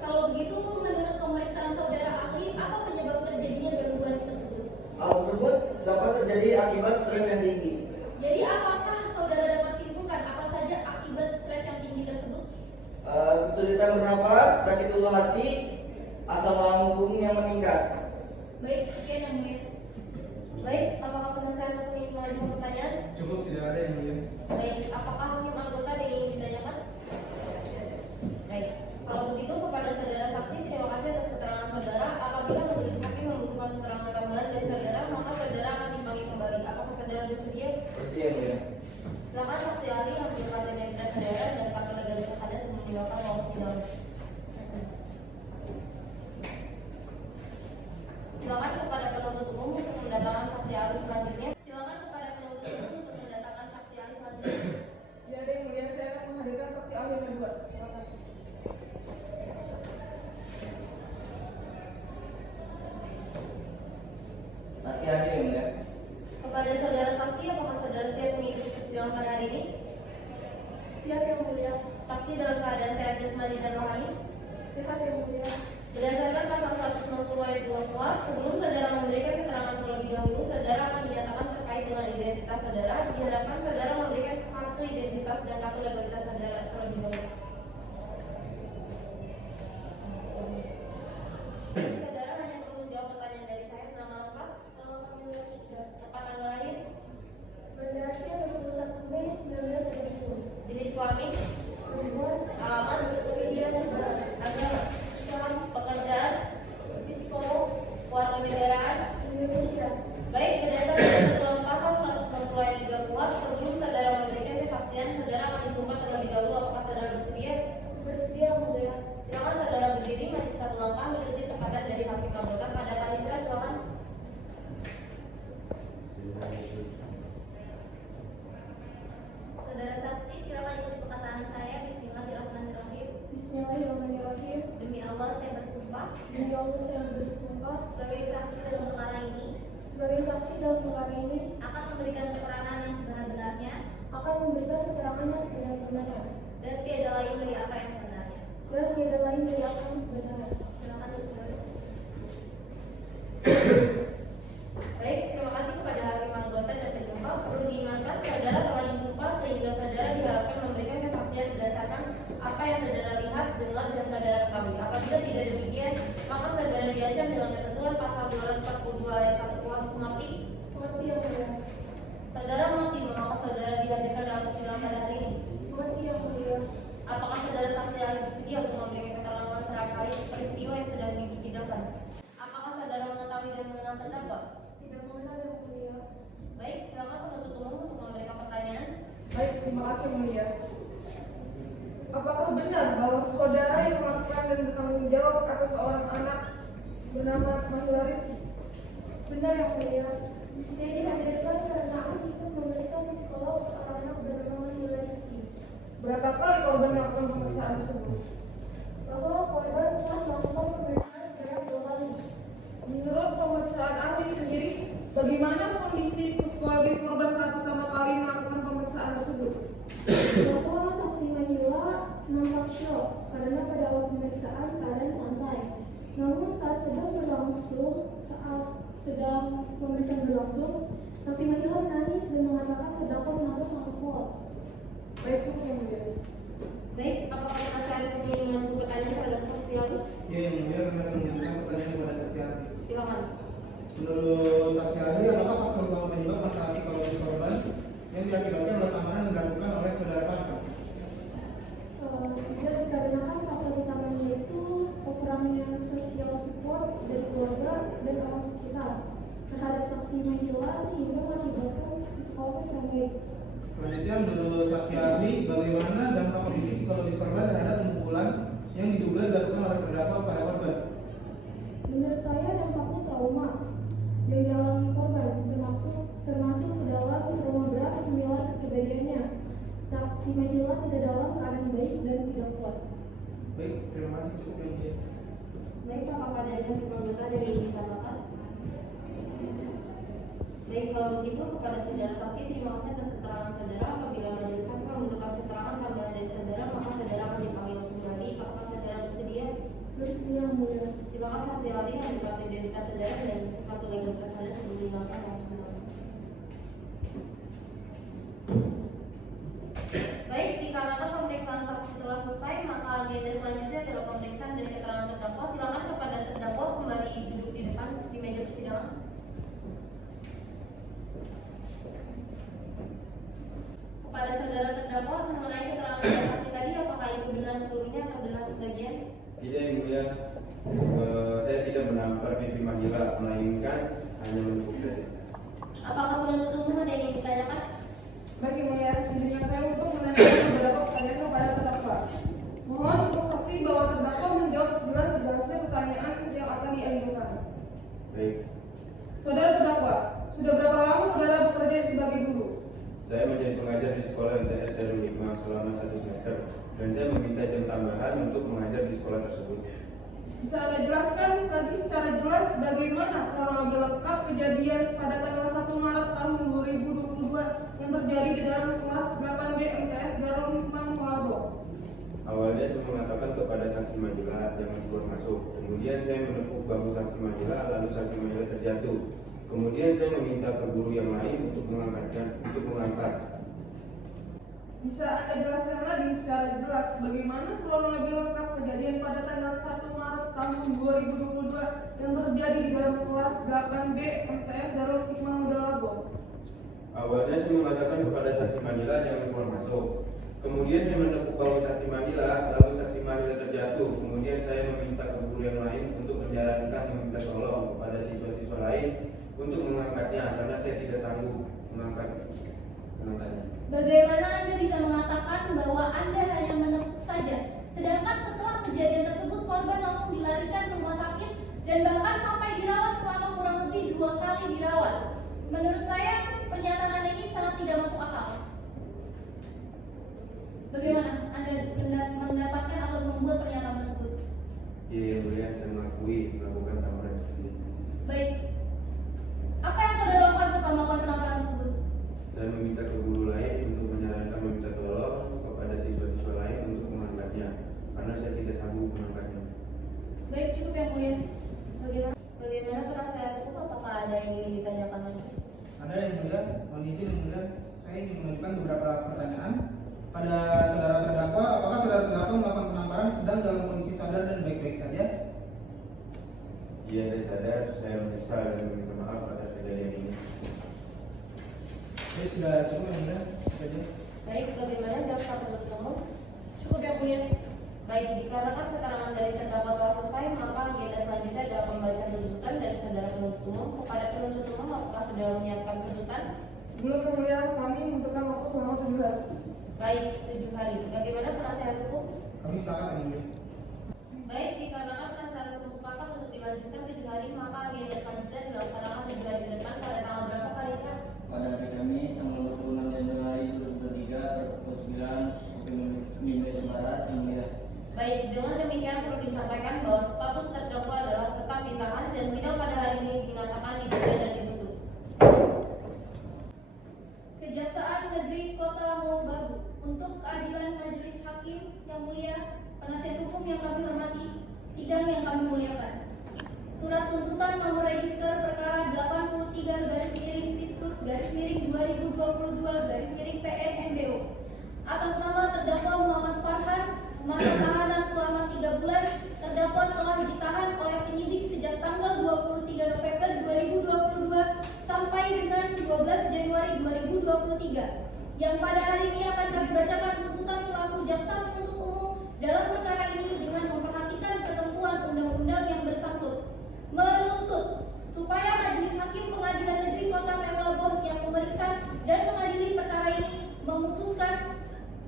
Kalau begitu, menurut pemeriksaan saudara ahli, apa penyebab terjadinya gangguan tersebut? Hal tersebut dapat terjadi akibat stres yang tinggi. Jadi apakah saudara dapat simpulkan apa saja akibat stres yang tinggi tersebut? Kesulitan bernapas, sakit ulu hati, asam lambung yang meningkat. Baik, sekian yang mulia. Baik, apakah penasehat hukum ingin mengajukan pertanyaan? Cukup, tidak ada yang mulia. Baik, apakah hakim anggota ada yang ingin ditanyakan? Baik, kalau begitu kepada saudara saksi, terima kasih atas keterangan saudara. Apabila majelis hakim membutuhkan keterangan tambahan dari saudara, maka saudara akan dipanggil kembali. Apakah saudara bersedia? Bersedia, ya. Silakan saksi ahli yang menjelaskan identitas saudara dan kartu legalitas Anda sebelum meninggalkan ruang sidang. Silakan kepada penuntut umum untuk mendatangkan saksi ahli selanjutnya. Silakan kepada penuntut umum untuk mendatangkan saksi ahli selanjutnya. Ya, ada yang mulia, saya akan menghadirkan saksi ahli yang kedua. Silakan. Saksi hadir yang mulia. Kepada saudara saksi, apakah saudara siap mengikuti persidangan pada hari ini? Siap yang mulia. Saksi dalam keadaan sehat jasmani dan rohani. Sehat yang mulia. Berdasarkan pasal 160 ayat 2 KUHP, sebelum saudara memberikan keterangan terlebih dahulu, saudara akan dinyatakan terkait dengan identitas saudara. Diharapkan saudara memberikan kartu identitas dan kartu legalitas saudara terlebih dahulu. Saudara hanya perlu jawab pertanyaan dari saya. Nama lengkap, Nama Kamila Rashida. tempat tanggal lahir, Banda Aceh 21 Mei 1970. jenis kelamin, Perempuan. alamat, Media Sebarat. agama, Islam. pekerjaan, Psikolog. warga negaraan. Indonesia. Baik, berdasarkan ketentuan pasal 160 ayat 3 KUHP, sebelum saudara memberikan kesaksian, saudara akan disumpah terlebih dahulu. Apakah saudara bersedia? Bersedia yang mulia. Silakan saudara berdiri maju satu langkah mengikuti perkataan dari hakim anggota. Pada panitera silakan. Saudara saksi, silakan ikuti perkataan saya. Bismillahirrahmanirrahim. Bismillahirrahmanirrahim. Demi Allah saya bersumpah Demi Allah saya bersumpah sebagai saksi dalam perkara ini sebagai saksi dalam perkara ini akan memberikan keterangan yang sebenar-benarnya akan memberikan keterangan yang sebenar-benarnya dan tiada lain dari apa yang sebenarnya. dan tiada lain dari apa yang sebenarnya. Silakan duduk. Baik, terima kasih kepada hakim anggota dan penjumpa. Perlu diingatkan, saudara telah disumpah sehingga saudara diharapkan memberikan kesaksian berdasarkan apa yang saudara lihat, dengar, dan saudara ketahui. Apabila tidak demikian, maka saudara diancam dengan ketentuan pasal 242 ayat 1 KUHP. Mengerti? Mengerti yang mulia. Saudara mengerti mengapa saudara dihadirkan dalam persidangan pada hari ini? Mengerti yang mulia. Apakah saudara saksi ahli bersedia untuk memberikan keterangan terkait peristiwa yang sedang disidangkan? Apakah saudara mengetahui dan mengenal terdakwa? Tidak mengenal yang mulia. Baik, silakan penuntut umum untuk memberikan pertanyaan. Baik, terima kasih yang mulia. Apakah benar bahwa saudara yang melakukan dan bertanggung jawab atas seorang anak bernama Mahila Rizky? Benar yang mulia. Saya dihadirkan karena aku ikut memeriksa psikolog seorang anak bernama Mahila Rizky. Berapa kali korban melakukan pemeriksaan tersebut? Bahwa korban telah melakukan pemeriksaan sebanyak 2 kali. Menurut pemeriksaan ahli sendiri, bagaimana kondisi psikologis korban saat pertama kali melakukan pemeriksaan tersebut? Bahwa saksi Mahila nampak shock karena pada awal pemeriksaan keadaan santai. Namun saat sedang pemeriksaan berlangsung, saksi Mahila menangis dan mengatakan terdakwa menangis sangat kuat. Baik, cukup yang mulia. Baik, apakah penasehat hukum ingin mengajukan pertanyaan terhadap saksi ahli? Ya, yang mulia, kami akan mengajukan pertanyaan kepada saksi ahli. Silakan. Menurut saksi ahli, apakah faktor utama penyebab masalah psikologis korban yang diakibatkan oleh amaran yang dilakukan oleh saudara Parker? Dan dikarenakan faktor utamanya itu kurangnya sosial support dari keluarga dan orang sekitar terhadap saksi Mahila sehingga mengakibatkan psikologis yang baik. Selanjutnya, menurut saksi ahli, bagaimana dampak kondisi psikologis korban terhadap pemukulan yang diduga dilakukan oleh terdakwa pada korban? Menurut saya dampaknya trauma yang dialami korban termasuk ke dalam trauma berat pembelaan kepribadiannya. Saksi Mahila tidak dalam keadaan baik dan tidak kuat. Baik, Terima kasih, cukup yang mulia. Baik, apakah ada anggota dari dikatakan? Baik, kalau begitu kepada saudara saksi terima kasih atas keterangan saudara. Apabila majelis hakim membutuhkan keterangan tambahan dari saudara, maka saudara akan dipanggil kembali. Apakah saudara bersedia? Bersedia yang mulia. Silakan saksi ahli menunjukkan identitas saudara dan kartu legalitas Anda sebelum meninggalkan ruang sidang. Baik, dikarenakan pemeriksaan saksi telah selesai, maka agenda selanjutnya adalah pemeriksaan dari keterangan terdakwa. Silakan kepada terdakwa kembali duduk di depan di meja persidangan. Kepada saudara terdakwa mengenai keterangan saksi tadi, apakah itu benar seluruhnya atau benar sebagian? Tidak yang mulia, saya tidak menampar Pipi Mahila, melainkan hanya menutup saja. Apakah penuntut umum ada yang ingin ditanyakan? Baik yang mulia, izinkan saya untuk menanyakan beberapa pertanyaan kepada terdakwa. Mohon untuk saksi bahwa terdakwa menjawab sejelas-jelasnya pertanyaan yang akan diajukan. Baik, Saudara terdakwa, sudah berapa lama saudara bekerja sebagai guru? saya menjadi pengajar di sekolah MTS Darul Hikmah selama 1 semester dan saya meminta jam tambahan untuk mengajar di sekolah tersebut. Bisa Anda jelaskan lagi secara jelas bagaimana kronologi lengkap kejadian pada tanggal 1 Maret tahun 2022 yang terjadi di dalam kelas 8B MTS Darul Hikmah Kolabo? Awalnya saya mengatakan kepada saksi Mahila jangan keluar masuk. Kemudian saya menepuk bahu saksi Mahila, lalu saksi Mahila terjatuh. Kemudian saya meminta ke guru yang lain untuk mengangkat. Bisa Anda jelaskan lagi secara jelas bagaimana kronologi lengkap kejadian pada tanggal 1 Maret tahun 2022 yang terjadi di dalam kelas 8B MTS Darul Hikmah Muda Labuan? Awalnya saya mengatakan kepada saksi Mahila jangan keluar masuk. Kemudian saya menepuk bahu saksi Mahila, lalu saksi Mahila terjatuh. Kemudian saya meminta ke guru yang lain untuk menjalankan meminta tolong kepada siswa-siswa lain untuk mengangkatnya karena saya tidak sanggup mengangkatnya. Bagaimana Anda bisa mengatakan bahwa Anda hanya menepuk saja, sedangkan setelah kejadian tersebut korban langsung dilarikan ke rumah sakit dan bahkan sampai dirawat selama kurang lebih 2 kali dirawat? Menurut saya, pernyataan Anda ini sangat tidak masuk akal. Bagaimana Anda mendapatkan atau membuat pernyataan tersebut? Iya, yang mulia, saya melakukan tawaran tersebut. Baik. Apa yang saudara lakukan setelah melakukan penamparan tersebut? Saya meminta ke guru lain untuk menyarankan meminta tolong kepada siswa-siswa lain untuk mengangkatnya karena saya tidak sanggup mengangkatnya. Baik, cukup yang mulia. Bagaimana penasihat hukum? Apakah ada yang ingin ditanyakan lagi? Ada yang mulia, mohon izin yang mulia, saya ingin mengajukan beberapa pertanyaan pada saudara terdakwa. Apakah saudara terdakwa melakukan penamparan sedang dalam kondisi sadar dan baik-baik saja? Iya, saya sadar, saya menyesal dan meminta maaf atas kejadian ini. Jadi sudah cukup yang mulia, saja. Baik, bagaimana jaksa penuntut umum? Cukup yang mulia. Baik, dikarenakan keterangan dari terdakwa telah selesai, maka agenda selanjutnya adalah pembacaan tuntutan dari saudara penuntut umum. Kepada penuntut umum, apakah sudah menyiapkan tuntutan? Belum yang mulia, kami membutuhkan waktu selama 7 hari. Baik, 7 hari. Bagaimana penasihat hukum? Kami sepakat yang mulia. Baik, dikarenakan penasihat hukum sepakat untuk dilanjutkan 7 hari, maka agenda selanjutnya dilaksanakan 7 hari ke depan pada tanggal berapa Pak Rika? Pada hari Kamis tanggal 26 Januari 2023 pukul 9 Indonesia Barat yang mulia. Baik, dengan demikian perlu disampaikan bahwa status terdakwa adalah tetap ditahan dan sidang pada hari ini dinyatakan ditunda dan ditutup. Kejaksaan Negeri Kota Mobagu, untuk keadilan majelis hakim yang mulia, penasihat hukum yang kami hormati, sidang yang kami muliakan. Surat tuntutan nomor register perkara 83-2022-PN-MBO atas nama terdakwa Muhammad Farhan, masa tahanan selama 3 bulan. Terdakwa telah ditahan oleh penyidik sejak tanggal 23 November 2022 sampai dengan 12 Januari 2023, yang pada hari ini akan kami bacakan tuntutan selaku jaksa penuntut umum dalam perkara ini dengan memperhatikan ketentuan undang-undang yang bersangkut. Menuntut supaya Majelis Hakim Pengadilan Negeri Kota Meulaboh yang memeriksa dan mengadili perkara ini memutuskan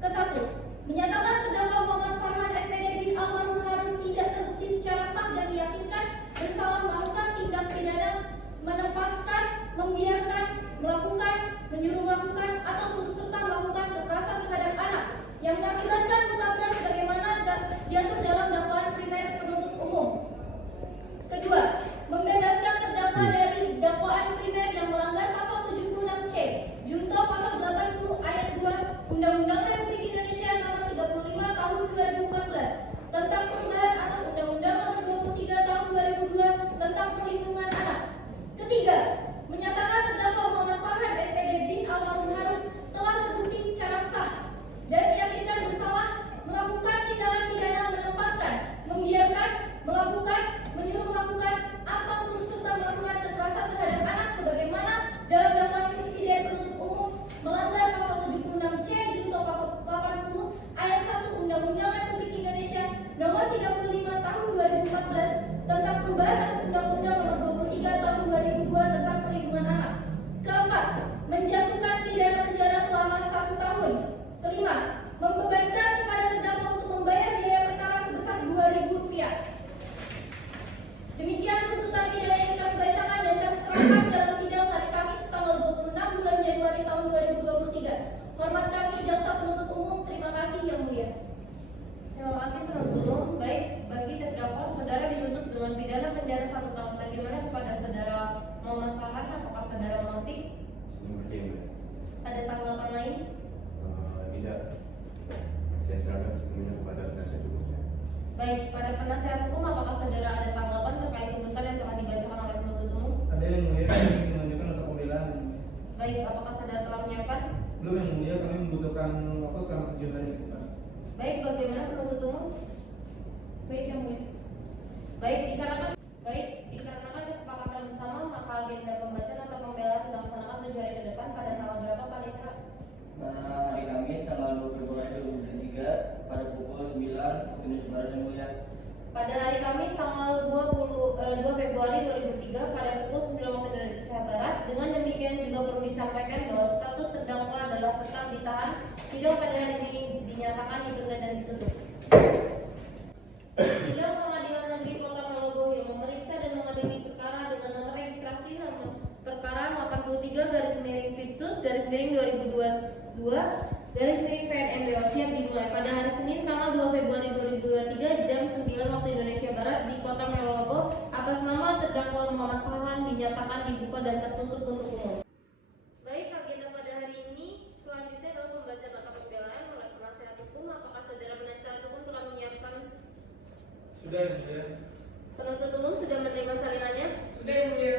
ke 1. Menyatakan terdakwa Muhammad Farhan SPD bin almarhum Harun tidak terbukti secara sah dan diyakinkan bersalah melakukan tindak pidana menempatkan, membiarkan, melakukan, menyuruh melakukan atau turut serta melakukan kekerasan terhadap anak yang mengakibatkan luka berat sebagaimana diatur dalam melakukan, menyuruh melakukan, atau turut serta melakukan kekerasan terhadap anak sebagaimana dalam dakwaan instruksi dari penuntut umum melanggar pasal 76C junto pasal 80 ayat 1 Undang-Undang Republik Indonesia Nomor 35 Tahun 2014 tentang perubahan atas Undang-Undang Nomor 23 Tahun 2002 tentang perlindungan anak. Keempat, menjatuhkan pidana penjara selama 1 tahun. Kelima, membebankan kepada terdakwa untuk membayar biaya perkara sebesar Rp2.000. Demikian tuntutan pidana yang kami bacakan dan kami serahkan dalam sidang hari Kamis tanggal 26 bulan Januari tahun 2023. Hormat kami jaksa penuntut umum, terima kasih yang mulia. Terima kasih penuntut umum. Baik, bagi terdakwa saudara dituntut dengan pidana penjara 1 tahun. Bagaimana kepada saudara Muhammad Farhan? Apakah saudara mengerti? Mengerti, Mbak. Ada tanggapan lain? Tidak. Saya serahkan sepenuhnya kepada penasihat hukumnya. Baik, pada penasihat hukum apakah saudara ada tanggapan terkait tuntutan yang telah dibacakan oleh penuntut umum? Ada yang mulia, kami ingin mengajukan untuk pembelaan. Baik, apakah saudara telah menyiapkan? Belum yang mulia, kami membutuhkan waktu selama 7 hari. Baik, bagaimana penuntut umum? Baik, yang mulia. Dikarenakan kesepakatan bersama, maka agenda pembacaan atau pembelaan dilaksanakan 7 hari ke depan pada tanggal berapa, Pak Nitra? Hari Kamis tanggal 2 Februari 2023 pada pukul 9 waktu Indonesia Barat yang mulia. Pada hari Kamis tanggal 2 Februari 2003 pada pukul 9 waktu Indonesia Barat. Dengan demikian juga perlu disampaikan bahwa status terdakwa adalah tetap ditahan. Sidang pada hari ini dinyatakan ditunda dan ditutup. Sidang Pengadilan Negeri Kota Ponorogo yang memeriksa dan mengadili perkara dengan nomor registrasi nomor perkara 83/2022/PNMBO siap dimulai pada hari Senin tanggal 2 Februari 2023 jam 9 waktu Indonesia Barat di Kota Ponorogo atas nama terdakwa Muhammad Farhan dinyatakan dibuka dan tertutup untuk umum. Baik, agenda pada hari ini selanjutnya adalah pembacaan nota pembelaan oleh penasihat hukum. Apakah saudara penasihat hukum telah menyiapkan? Sudah yang mulia. Penuntut umum sudah menerima salinannya? Sudah yang mulia.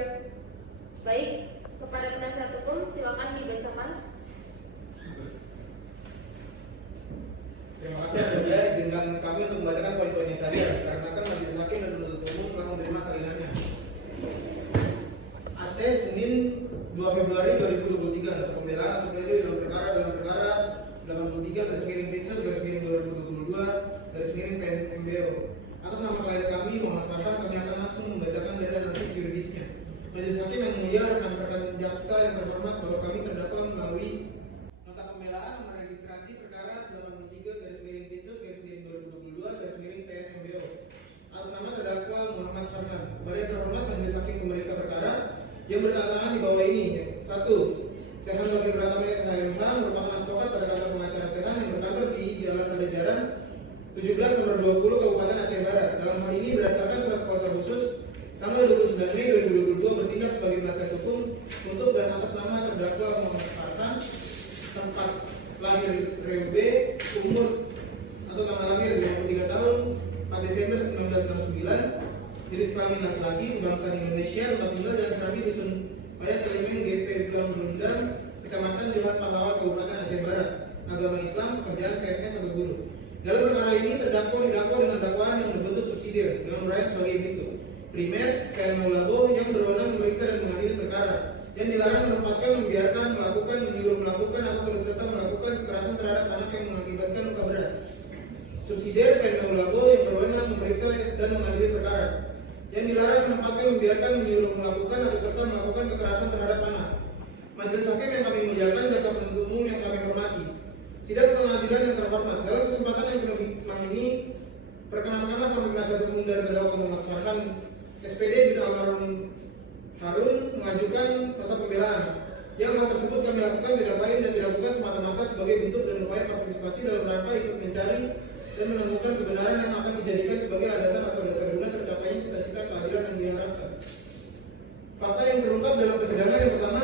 Baik, kepada penasihat hukum silakan dibacakan. Terima kasih yang mulia, izinkan kami untuk membacakan poin-poinnya saja karena kan majelis hakim dan penuntut umum telah menerima salinannya. Aceh, Senin 2 Februari 2023, nota pembelaan atau pledoi dalam perkara 83/2022/PNMBO. Atas nama klien kami Muhammad Farhan, kami akan langsung membacakan dari analisis yuridisnya. Majelis hakim yang mulia, rekan-rekan jaksa yang terhormat, bahwa kami terdakwa melalui nota pembelaan nomor registrasi perkara 83/2022/PNMBO atas nama terdakwa Muhammad Farhan. Kepada yang terhormat majelis hakim pemeriksa perkara yang bertantangan di bawah ini. 1. Sehan Wakil Pratama SHMH merupakan advokat pada kantor pengacara Sehan yang berkantor di Jalan Pajajaran 17 nomor 20 Kabupaten Aceh Barat. Dalam hal ini berdasarkan surat kuasa khusus tanggal 29 Mei 2022 bertindak sebagai penasihat hukum untuk dan atas nama terdakwa Muhammad Farhan, tempat lahir RB, umur atau tanggal lahir 53 tahun, 4 Desember 1969, jenis kelamin laki-laki, kebangsaan Indonesia, tempat tinggal dan serami dusun Paya Selimen GP Belang Belundang, Kecamatan Johan Pahlawan, Kabupaten Aceh Barat, agama Islam, pekerjaan PNS atau guru. Dalam perkara ini terdakwa didakwa dengan dakwaan yang berbentuk subsidiar dengan uraian sebagai berikut. Primer, PN Maulabo yang berwenang memeriksa dan mengadili perkara, yang dilarang menempatkan, membiarkan, melakukan, menyuruh melakukan atau turut serta melakukan kekerasan terhadap anak yang mengakibatkan luka berat. Subsidiar, PN Maulabo yang berwenang memeriksa dan mengadili perkara, yang dilarang menempatkan, membiarkan, menyuruh melakukan atau serta melakukan kekerasan terhadap anak. Majelis hakim yang kami muliakan, jaksa penuntut umum yang kami hormati, sidang pengadilan yang terhormat, dalam kesempatan yang penuh hikmah ini, perkenankanlah kami penasihat hukum dari terdakwa Muhammad Farhan SPD bin Almarhum Harun mengajukan nota pembelaan. Yang hal tersebut kami lakukan tidak lain dan tidak bukan semata-mata sebagai bentuk dan upaya partisipasi dalam rangka ikut mencari dan menemukan kebenaran yang akan dijadikan sebagai landasan atau dasar guna tercapainya cita-cita keadilan yang diharapkan. Fakta yang terungkap dalam persidangan yang pertama,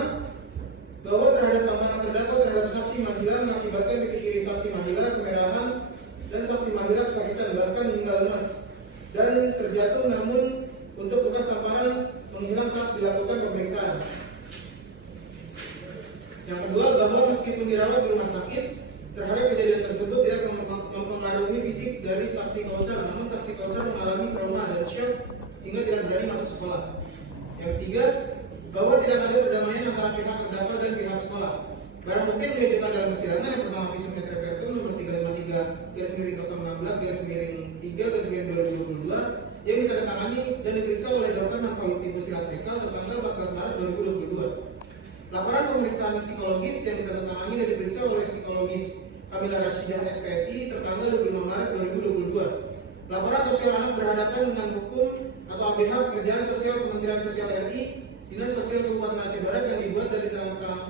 bahwa terhadap tamparan terdakwa terhadap saksi Mahila mengakibatkan pipi kiri saksi Mahila kemerahan dan saksi Mahila kesakitan bahkan hingga lemas dan terjatuh, namun untuk bekas tamparan menghilang saat dilakukan pemeriksaan. Yang kedua, bahwa meskipun dirawat di rumah sakit, terhadap kejadian tersebut tidak mempengaruhi fisik dari saksi Kausar, namun saksi Kausar mengalami trauma dan shock hingga tidak berani masuk sekolah. Yang ketiga, bahwa tidak ada perdamaian antara pihak terdakwa dan pihak sekolah. Barang bukti yang diajukan dalam persidangan yang pertama visum et repertum nomor 353/3/3/2022 yang ditandatangani dan diperiksa oleh Dr. Nanvaluti Silat PK tertanggal 14 Maret 2022. Laporan pemeriksaan psikologis yang ditandatangani dan diperiksa oleh psikologis Kamila Rashidah SPSI tertanggal 25 Maret 2022. Laporan sosial anak berhadapan dengan hukum atau ABH Pekerjaan Sosial Kementerian Sosial RI Dinas Sosial Kabupaten Aceh Barat yang dibuat dan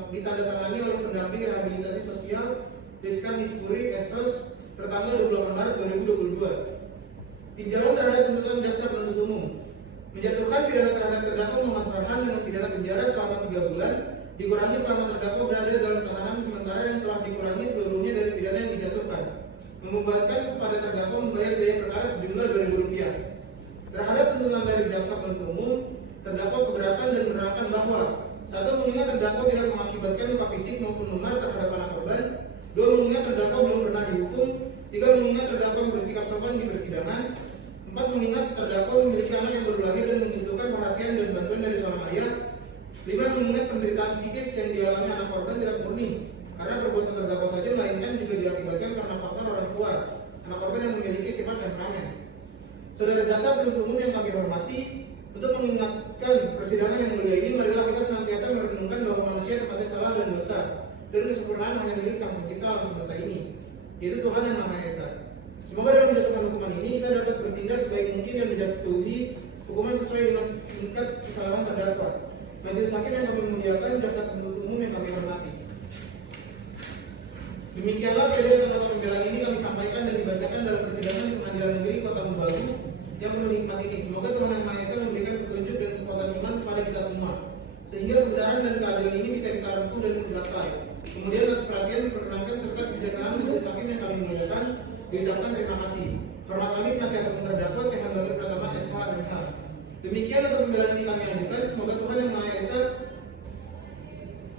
ditandatangani oleh pendamping rehabilitasi sosial Riskan Dispuri Esos tertanggal 28 Maret 2022. Tinjauan terhadap tuntutan jaksa penuntut umum menjatuhkan pidana terhadap terdakwa Muhammad Farhan dengan pidana penjara selama 3 bulan dikurangi selama terdakwa berada dalam tahanan sementara yang telah dikurangi seluruhnya dari pidana yang dijatuhkan, membebankan kepada terdakwa membayar biaya perkara sejumlah Rp2.000. Terhadap tuntutan dari jaksa penuntut umum, terdakwa keberatan dan menerangkan bahwa 1. Mengingat terdakwa tidak mengakibatkan luka fisik maupun memar terhadap anak korban. 2. Mengingat terdakwa belum pernah dihukum. 3. Mengingat terdakwa bersikap sopan di persidangan. 4. Mengingat terdakwa memiliki anak yang baru lahir dan membutuhkan perhatian dan bantuan dari seorang ayah. 5. Mengingat penderitaan psikis yang dialami anak korban tidak murni karena perbuatan terdakwa saja, melainkan juga diakibatkan karena faktor orang tua anak korban yang memiliki sifat temperamen. Saudara jaksa penuntut umum yang kami hormati, untuk mengingatkan persidangan yang mulia ini, marilah kita senantiasa merenungkan bahwa manusia tempatnya salah dan dosa, dan kesempurnaan hanya milik Sang Pencipta alam semesta ini, yaitu Tuhan yang Maha Esa. Semoga dalam menjatuhkan hukuman ini kita dapat bertindak sebaik mungkin dan menjatuhi hukuman sesuai dengan tingkat kesalahan terdakwa. Majelis hakim yang kami muliakan, jaksa penuntut umum yang kami hormati. Demikianlah pledoi nota pembelaan ini kami sampaikan dan dibacakan dalam persidangan Pengadilan Negeri Kota Lumbagu yang penuh hikmat ini. Semoga Tuhan Yang Maha Esa memberikan petunjuk dan kekuatan iman kepada kita semua, sehingga kebenaran dan keadilan ini bisa kita rempuh dan menggapai. Kemudian atas perhatian diperkenankan serta kebijaksanaan majelis hakim yang kami muliakan diucapkan terima kasih. Hormat kami penasihat hukum terdakwa Syekh Badir Pratama SH MH. Demikian nota pembelaan ini kami ajukan. Semoga Tuhan Yang Maha Esa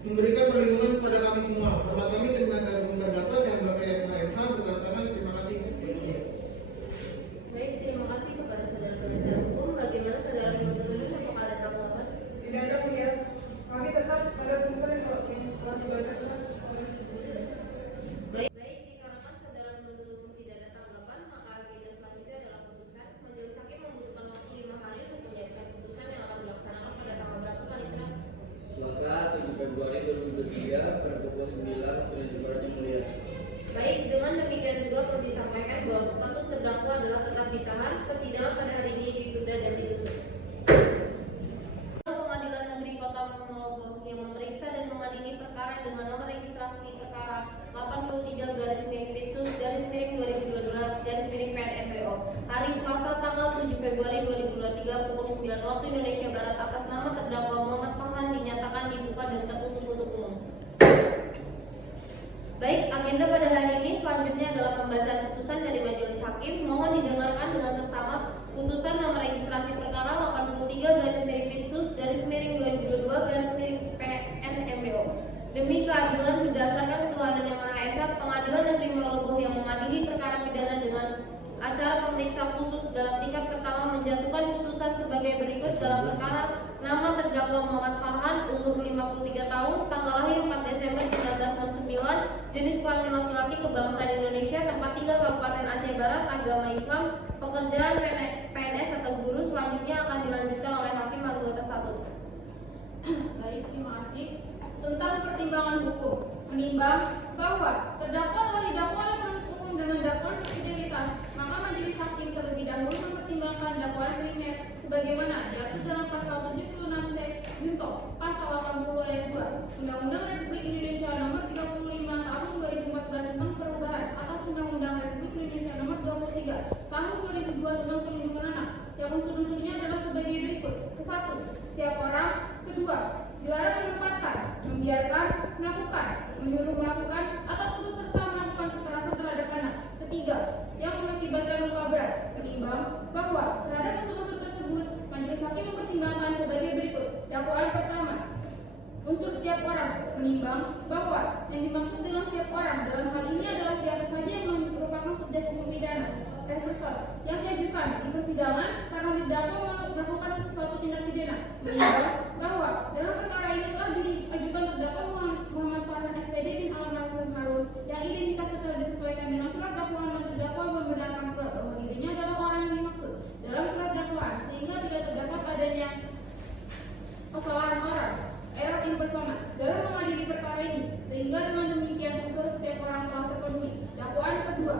memberikan perlindungan kepada kami semua. Hormat kami penasihat hukum terdakwa Syekh Badir SH MH. Bertangan terima kasih. Baik, terima kasih kepada saudara penasihat hukum. Bagaimana saudara menuntut umum? Apakah ada tanggapan? Tidak ada mulia. Kami tetap pada tuntutan yang telah dibacakan. Baik, dikarenakan saudara penuntut umum tidak ada tanggapan, maka agenda selanjutnya adalah putusan. Majelis hakim membutuhkan waktu 5 hari untuk menyiapkan putusan yang akan dilaksanakan pada tanggal berapa, Panitera? Selasa 7 Februari 2023 pada pukul 9 waktu Indonesia Barat yang mulia. Baik, dengan demikian juga perlu disampaikan bahwa status terdakwa adalah tetap ditahan. Persidangan pada hari ini ditunda dan ditutup. Pengadilan Negeri Kota Lumbagu yang memeriksa dan mengadili perkara dengan nomor registrasi perkara 83/2022/PNMBO hari Selasa tanggal 7 Februari 2023 pukul 9 waktu Indonesia Barat atas nama terdakwa Muhammad Farhan dinyatakan dibuka dan tertutup untuk umum. Baik, agenda pada hari ini selanjutnya adalah pembacaan putusan dari majelis hakim. Mohon didengarkan dengan seksama putusan nomor registrasi perkara 83/2022/PNMBO. Demi keadilan berdasarkan ketuhanan yang Maha Esa, Pengadilan Negeri Moloboh yang mengadili perkara pidana dengan acara pemeriksa khusus dalam tingkat pertama menjatuhkan putusan sebagai berikut dalam perkara nama terdakwa Muhammad Farhan, umur 53 tahun, tanggal lahir 4 Desember 1969, jenis kelamin laki-laki, kebangsaan Indonesia, tempat tinggal Kabupaten Aceh Barat, agama Islam, pekerjaan PNS atau guru. Selanjutnya akan dilanjutkan oleh Hakim Anggota 1. Baik, terima kasih. Tentang pertimbangan hukum, menimbang bahwa terdakwa telah didakwa oleh penuntut umum dengan dakwaan subsidiaritas, maka majelis hakim terlebih dahulu mempertimbangkan dakwaan primer sebagaimana diatur dalam pasal 76C junto pasal 80 ayat 2 Undang-Undang Republik Indonesia Nomor 35 Tahun 2014 tentang perubahan atas Undang-Undang Republik Indonesia Nomor 23 Tahun 2002 tentang perlindungan anak, yang unsur-unsurnya adalah sebagai berikut. Ke-1, setiap orang. Kedua, dilarang menempatkan, membiarkan, melakukan, menyuruh melakukan, atau turut serta melakukan kekerasan terhadap anak. Ketiga, yang mengakibatkan luka berat. Menimbang bahwa terhadap unsur-unsur tersebut, majelis hakim mempertimbangkan sebagai berikut. Dakwaan pertama, unsur setiap orang. Menimbang bahwa yang dimaksud dengan setiap orang dalam hal ini adalah siapa saja yang merupakan subjek hukum pidana yang diajukan di persidangan karena tindak pidana. Menimbang bahwa dalam perkara ini telah diajukan terdakwa Muhammad Farhan SPD bin Alamat Harun yang identitasnya telah disesuaikan dengan surat dakwaan dan terdakwa membenarkan pula bahwa dirinya adalah orang yang dimaksud dalam surat dakwaan, sehingga tidak terdapat adanya kesalahan orang error in persona dalam mengadili perkara ini, sehingga dengan demikian unsur setiap orang telah terpenuhi. Dakwaan kedua,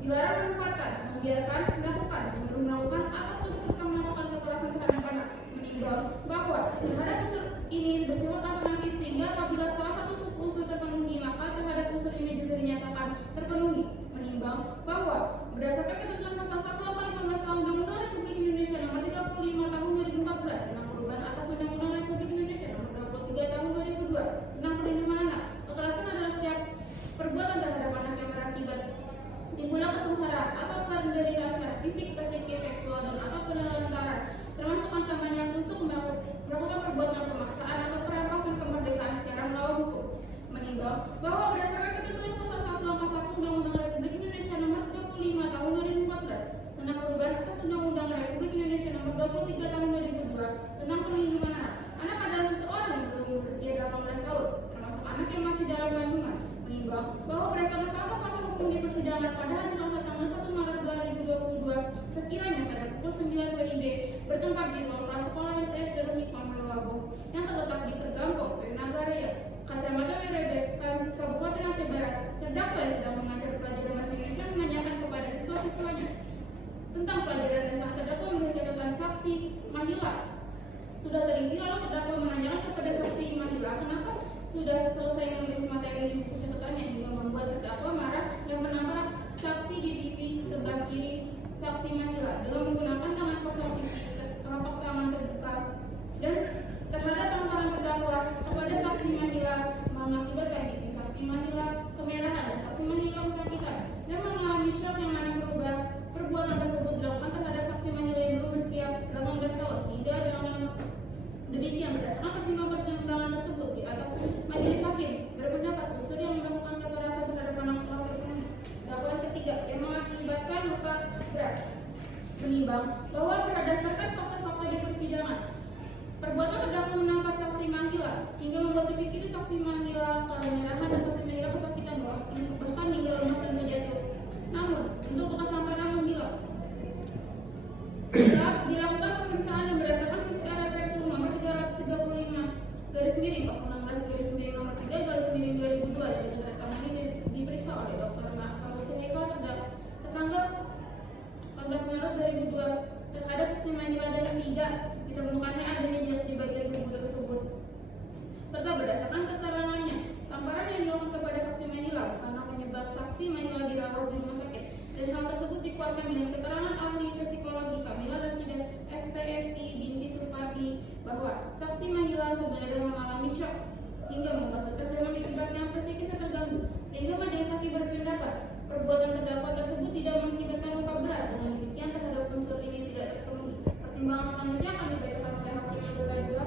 dilarang menempatkan, membiarkan, melakukan, menyuruh melakukan atau turut serta melakukan kekerasan terhadap anak. Menimbang bahwa terhadap unsur ini bersifat alternatif, sehingga apabila salah satu unsur terpenuhi maka terhadap unsur ini juga dinyatakan terpenuhi. Menimbang bahwa berdasarkan ketentuan pasal 1 angka 15 Undang-Undang Republik Indonesia Nomor 35 Tahun 2014 tentang perubahan atas Undang-Undang Republik Indonesia Nomor 23 Tahun 2002 tentang perlindungan anak, kekerasan adalah setiap perbuatan terhadap anak yang berakibat timbulnya kesengsaraan atau penderitaan secara fisik, psikis, seksual dan atau penelantaran, termasuk ancaman yang untuk melakukan perbuatan pemaksaan atau perampasan kemerdekaan secara melawan hukum. Menimbang bahwa berdasarkan ketentuan pasal 1 angka 1 Undang-Undang Republik Indonesia Nomor 35 Tahun 2014 tentang perubahan atas Undang-Undang Republik Indonesia Nomor 23 Tahun 2002 tentang perlindungan anak, anak adalah seseorang yang belum berusia 18 tahun, termasuk anak yang masih dalam kandungan. Menimbang bahwa berdasarkan fakta-fakta hukum di persidangan pada hari Selasa tanggal 1 Maret 2022, sekiranya pada pukul 9 WIB bertempat di ruang kelas sekolah MTS Darul Hikmah Mewabung yang terletak di Kegampong, Nagarea, Kecamatan Merebe, Kabupaten Aceh Barat, terdakwa yang sedang mengajar pelajaran bahasa Indonesia menanyakan kepada siswa-siswanya tentang pelajaran dan saat terdakwa melihat catatan saksi Mahila sudah terisi, lalu terdakwa menanyakan kepada saksi Mahila kenapa sudah selesai menulis materi di buku catatannya, hingga membuat terdakwa marah dan menambah saksi di pipi sebelah kiri saksi Mahila dengan menggunakan tangan kosong pipi telapak tangan terbuka dan terhadap tamparan terdakwa kepada saksi Mahila mengakibatkan pipi saksi Mahila kemerahan dan saksi Mahila kesakitan dan mengalami shock yang mana berubah. Perbuatan tersebut dilakukan terhadap saksi Mahila yang belum berusia 18 tahun, sehingga dengan demikian berdasarkan pertimbangan tersebut di atas, majelis hakim berpendapat unsur yang melakukan kekerasan terhadap anak telah terpenuhi. Dakwaan ketiga yang mengakibatkan luka berat. Menimbang bahwa berdasarkan fakta-fakta di persidangan, perbuatan terdakwa menangkap saksi Mahila hingga membuat pipi saksi Mahila kemerahan dan saksi Mahila kesakitan bahkan hingga lemas dan terjatuh. Namun untuk bekas sampai namun hilang. Saat dilakukan pemeriksaan yang berdasarkan PCR Pertum nomor 335 garis miring 016 garis miring nomor 3 garis miring 2002 yang ditandatangani dan diperiksa oleh Dr. Mahfud Eka tertanggal 14 Maret 2002 terhadap saksi Mahila dan tidak ditemukannya adanya jerat di bagian tubuh tersebut, serta berdasarkan keterangannya tamparan yang dilakukan kepada saksi Mahila karena penyebab saksi Mahila dirawat di rumah sakit, dan hal tersebut dikuatkan dengan keterangan ahli psikologi Kamila Rashida SPSI binti Supardi bahwa saksi Mahila sebenarnya mengalami shock hingga membuat stres dan mengakibatkan psikisnya terganggu, sehingga majelis hakim berpendapat perbuatan terdakwa tersebut tidak mengakibatkan luka berat. Dengan demikian terhadap unsur ini tidak terpenuhi. Pertimbangan selanjutnya akan dibacakan oleh hakim yang kedua.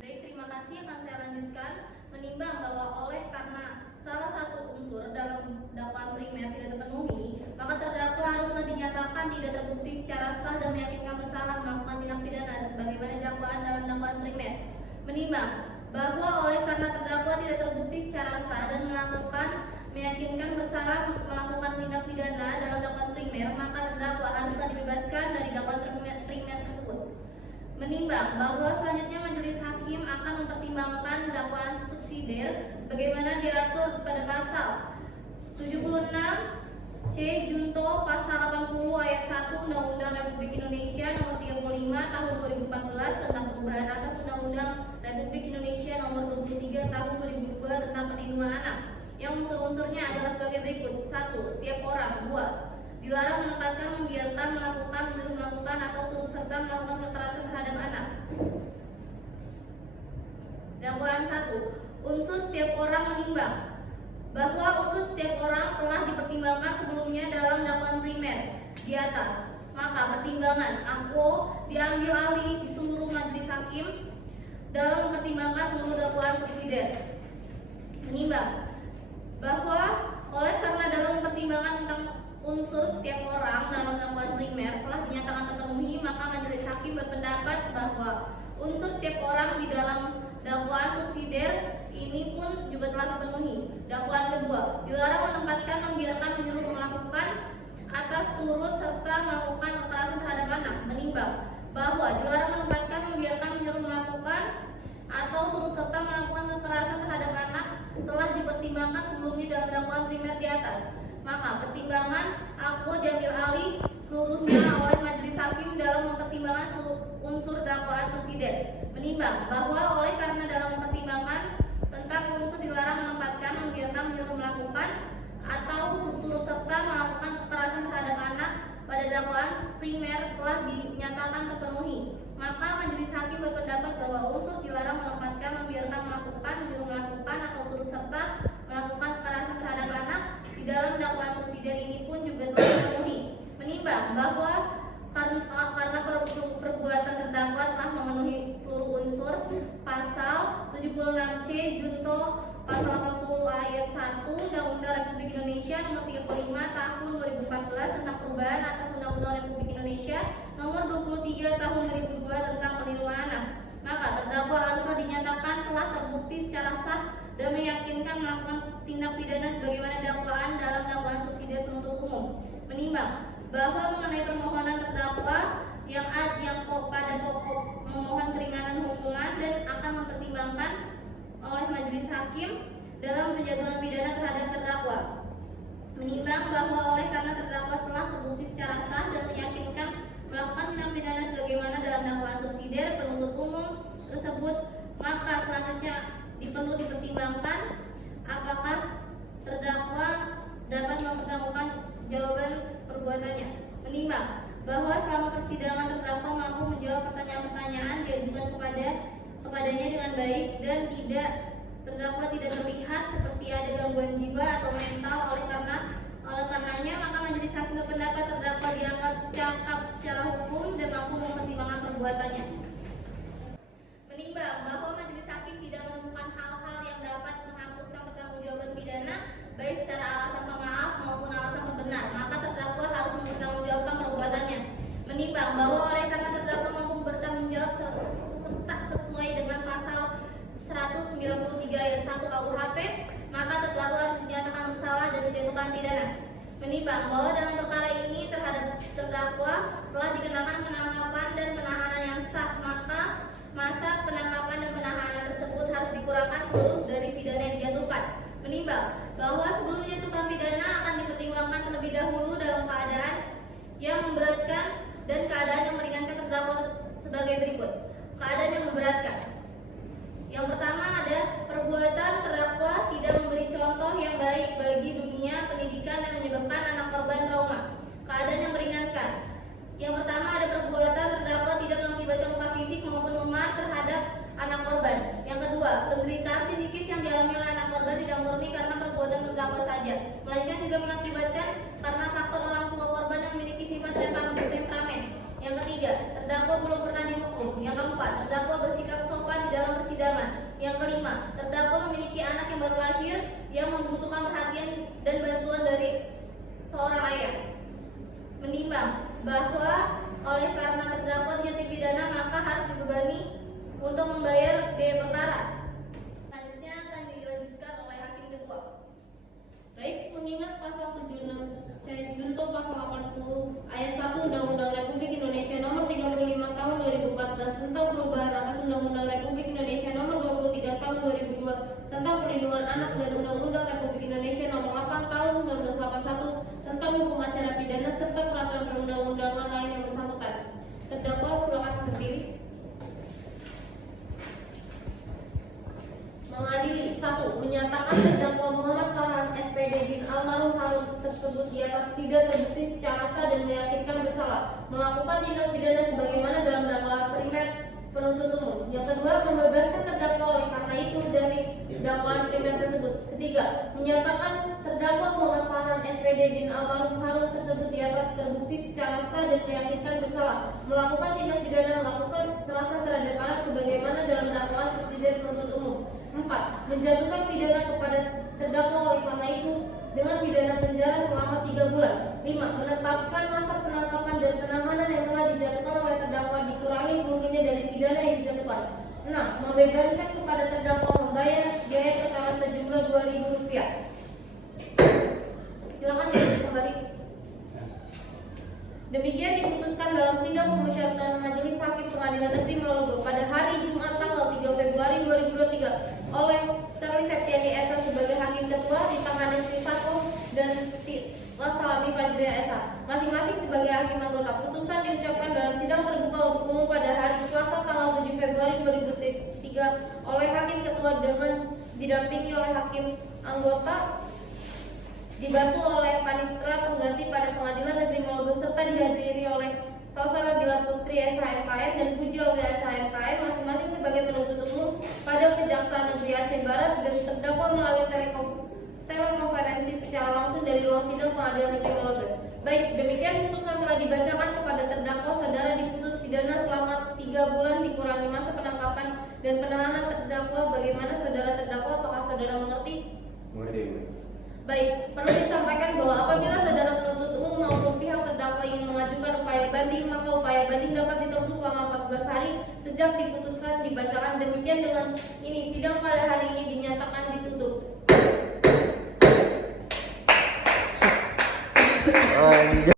Baik, terima kasih. Akan saya lanjutkan. Menimbang bahwa oleh karena salah satu unsur dalam dakwaan primer tidak terpenuhi, maka terdakwa haruslah dinyatakan tidak terbukti secara sah dan meyakinkan bersalah melakukan tindak pidana sebagaimana dakwaan dalam dakwaan primer. Menimbang bahwa oleh karena terdakwa tidak terbukti secara sah dan meyakinkan bersalah melakukan tindak pidana dalam dakwaan primer, maka terdakwa haruslah dibebaskan dari dakwaan primer tersebut. Menimbang bahwa selanjutnya majelis hakim akan mempertimbangkan dakwaan subsidiar sebagaimana diatur pada pasal 76 C Junto pasal 80 ayat 1 Undang-Undang Republik Indonesia Nomor 35 Tahun 2014 tentang perubahan atas Undang-Undang Republik Indonesia Nomor 23 Tahun 2002 tentang perlindungan anak, yang unsur-unsurnya adalah sebagai berikut. 1. Setiap orang. 2. Dilarang menempatkan, membiarkan, melakukan, menyuruh melakukan atau turut serta melakukan kekerasan terhadap anak. Dakwaan 1. Unsur setiap orang. Menimbang bahwa unsur setiap orang telah dipertimbangkan sebelumnya dalam dakwaan primer di atas, maka pertimbangan aku diambil alih di seluruh majelis hakim dalam mempertimbangkan seluruh dakwaan subsidiar. Menimbang bahwa oleh karena dalam mempertimbangkan tentang unsur setiap orang dalam dakwaan primer telah dinyatakan terpenuhi, terpenuhi, maka majelis hakim berpendapat bahwa unsur setiap orang di dalam dakwaan subsidiar ini pun juga telah terpenuhi. Dakwaan kedua, dilarang menempatkan, membiarkan, menyuruh, melakukan atas turut serta melakukan kekerasan terhadap anak. Menimbang bahwa dilarang menempatkan, membiarkan, menyuruh, melakukan atau turut serta melakukan kekerasan terhadap anak telah dipertimbangkan sebelumnya dalam dakwaan primer di atas. Maka pertimbangan aku diambil alih seluruhnya oleh majelis hakim dalam mempertimbangkan seluruh unsur dakwaan subsidiar. Menimbang bahwa oleh karena dalam mempertimbangkan tentang unsur dilarang menempatkan, membiarkan, menyuruh, melakukan atau turut serta melakukan kekerasan terhadap anak pada dakwaan primer telah dinyatakan terpenuhi, maka majelis hakim berpendapat bahwa unsur dilarang menempatkan, membiarkan, melakukan, menyuruh, melakukan atau turut serta melakukan kekerasan terhadap anak di dalam dakwaan subsidiar ini pun juga telah terpenuhi. Menimbang bahwa karena perbuatan terdakwa telah memenuhi seluruh unsur pasal 76C junto pasal 80 ayat 1 Undang-Undang Republik Indonesia nomor 35 tahun 2014 tentang perubahan atas Undang-Undang Republik Indonesia nomor 23 tahun 2002 tentang perlindungan anak, maka terdakwa haruslah dinyatakan telah terbukti secara sah dan meyakinkan melakukan tindak pidana sebagaimana dakwaan dalam dakwaan subsidiar penuntut umum. Menimbang bahwa mengenai permohonan terdakwa yang pada pokok memohon keringanan hukuman dan akan mempertimbangkan oleh majelis hakim dalam penjatuhan pidana terhadap terdakwa. Menimbang bahwa oleh karena terdakwa telah terbukti secara sah dan meyakinkan melakukan tindak pidana sebagaimana dalam dakwaan subsidiar penuntut umum tersebut, maka selanjutnya perlu dipertimbangkan apakah terdakwa dapat mempertanggungjawabkan jawaban perbuatannya. Menimbang bahwa selama persidangan terdakwa mampu menjawab pertanyaan-pertanyaan diajukan kepadanya dengan baik dan terdakwa tidak terlihat seperti ada gangguan jiwa atau mental. Oleh karenanya maka majelis hakim berpendapat terdakwa dianggap cakap secara hukum dan mampu mempertimbangkan perbuatannya. Menimbang bahwa majelis hakim tidak menemukan hal-hal yang dapat menghapuskan pertanggungjawaban pidana baik secara alasan pemaaf maupun alasan pembenar, maka terdakwa harus mempertanggungjawabkan perbuatannya. Menimbang bahwa oleh karena terdakwa mampu bertanggung jawab sesuai dengan pasal 193 ayat 1 KUHP, maka terdakwa harus dinyatakan bersalah dan dijatuhkan pidana. Menimbang bahwa dalam perkara ini terhadap terdakwa telah dikenakan penangkapan dan penahanan yang sah, maka masa penangkapan dan penahanan tersebut harus dikurangkan seluruh dari pidana yang dijatuhkan. Menimbang bahwa sebelum dijatuhkan pidana akan dipertimbangkan terlebih dahulu dalam keadaan yang memberatkan dan keadaan yang meringankan terdakwa sebagai berikut. Keadaan yang memberatkan. Yang pertama ada perbuatan terdakwa tidak memberi contoh yang baik bagi dunia pendidikan yang menyebabkan anak korban trauma. Keadaan yang meringankan. Yang pertama ada perbuatan terdakwa tidak mengakibatkan luka fisik maupun memar terhadap anak korban. Yang kedua, penderitaan psikis yang dialami oleh anak korban tidak murni karena perbuatan terdakwa saja, melainkan juga mengakibatkan karena faktor orang tua korban yang memiliki sifat temperamen. Yang ketiga, terdakwa belum pernah dihukum. Yang keempat, terdakwa bersikap sopan di dalam persidangan. Yang kelima, terdakwa memiliki anak yang baru lahir yang membutuhkan perhatian dan bantuan dari seorang ayah. Menimbang bahwa oleh karena terdakwa dijatuhi pidana maka harus dibebani untuk membayar biaya perkara. Selanjutnya akan dilanjutkan oleh hakim ketua. Baik, mengingat pasal 76C junto pasal 80 ayat 1 Undang-Undang Republik Indonesia nomor 35 tahun 2014 tentang perubahan atas Undang-Undang Republik Indonesia nomor 23 tahun 2002 tentang perlindungan anak dan Undang-Undang Republik Indonesia nomor 8 tahun 1981 tentang hukum acara pidana serta peraturan perundang-undangan lain yang bersangkutan. Terdakwa silakan berdiri. Mengadili 1. Menyatakan terdakwa Muhammad Farhan SPD bin Almarhum Harun tersebut di atas tidak terbukti secara sah dan meyakinkan bersalah melakukan tindak pidana sebagaimana dalam dakwaan primer penuntut umum. Yang kedua, membebaskan terdakwa oleh karena itu dari dakwaan primer tersebut. Ketiga, menyatakan terdakwa Muhammad Farhan SPD bin Almarhum Harun tersebut di atas terbukti secara sah dan meyakinkan bersalah melakukan tindak pidana melakukan kekerasan terhadap anak sebagaimana dalam dakwaan subsidiar penuntut umum. 4. Menjatuhkan pidana kepada terdakwa oleh karena itu dengan pidana penjara selama 3 bulan. 5. Menetapkan masa penangkapan dan penahanan yang telah dijatuhkan oleh 6. Membebankan kepada terdakwa membayar biaya perkara sejumlah Rp2.000. Silakan kembali. Demikian diputuskan dalam sidang pemusyawaratan Majelis Hakim Pengadilan Negeri Malabo pada hari Jumat tanggal 3 Februari 2023 oleh Serli Septiani S.A. sebagai Hakim Ketua, Rita Hanesli Sako dan Tila Salami Fajriya S.A. masing-masing sebagai Hakim Anggota. Putusan diucapkan dalam sidang terbuka untuk umum pada hari Selasa tanggal 7 Februari 2023 oleh Hakim Ketua dengan didampingi oleh Hakim Anggota, dibantu oleh panitera pengganti pada Pengadilan Negeri Malabo serta dihadiri oleh Salsa Nabila Putri SHMKN dan Puji Aulia SHMKN masing-masing sebagai penuntut umum pada Kejaksaan Negeri Aceh Barat dan terdakwa melalui telekonferensi secara langsung dari ruang sidang Pengadilan Negeri Malabo. Baik, demikian putusan telah dibacakan kepada terdakwa. Saudara diputus pidana selama 3 bulan dikurangi masa penangkapan dan penahanan terdakwa. Bagaimana saudara terdakwa? Apakah saudara mengerti? Mengerti. Baik, perlu disampaikan bahwa apabila saudara penuntut umum maupun pihak terdakwa ingin mengajukan upaya banding, maka upaya banding dapat ditempuh selama 14 hari sejak diputuskan dibacakan. Demikian dengan ini sidang pada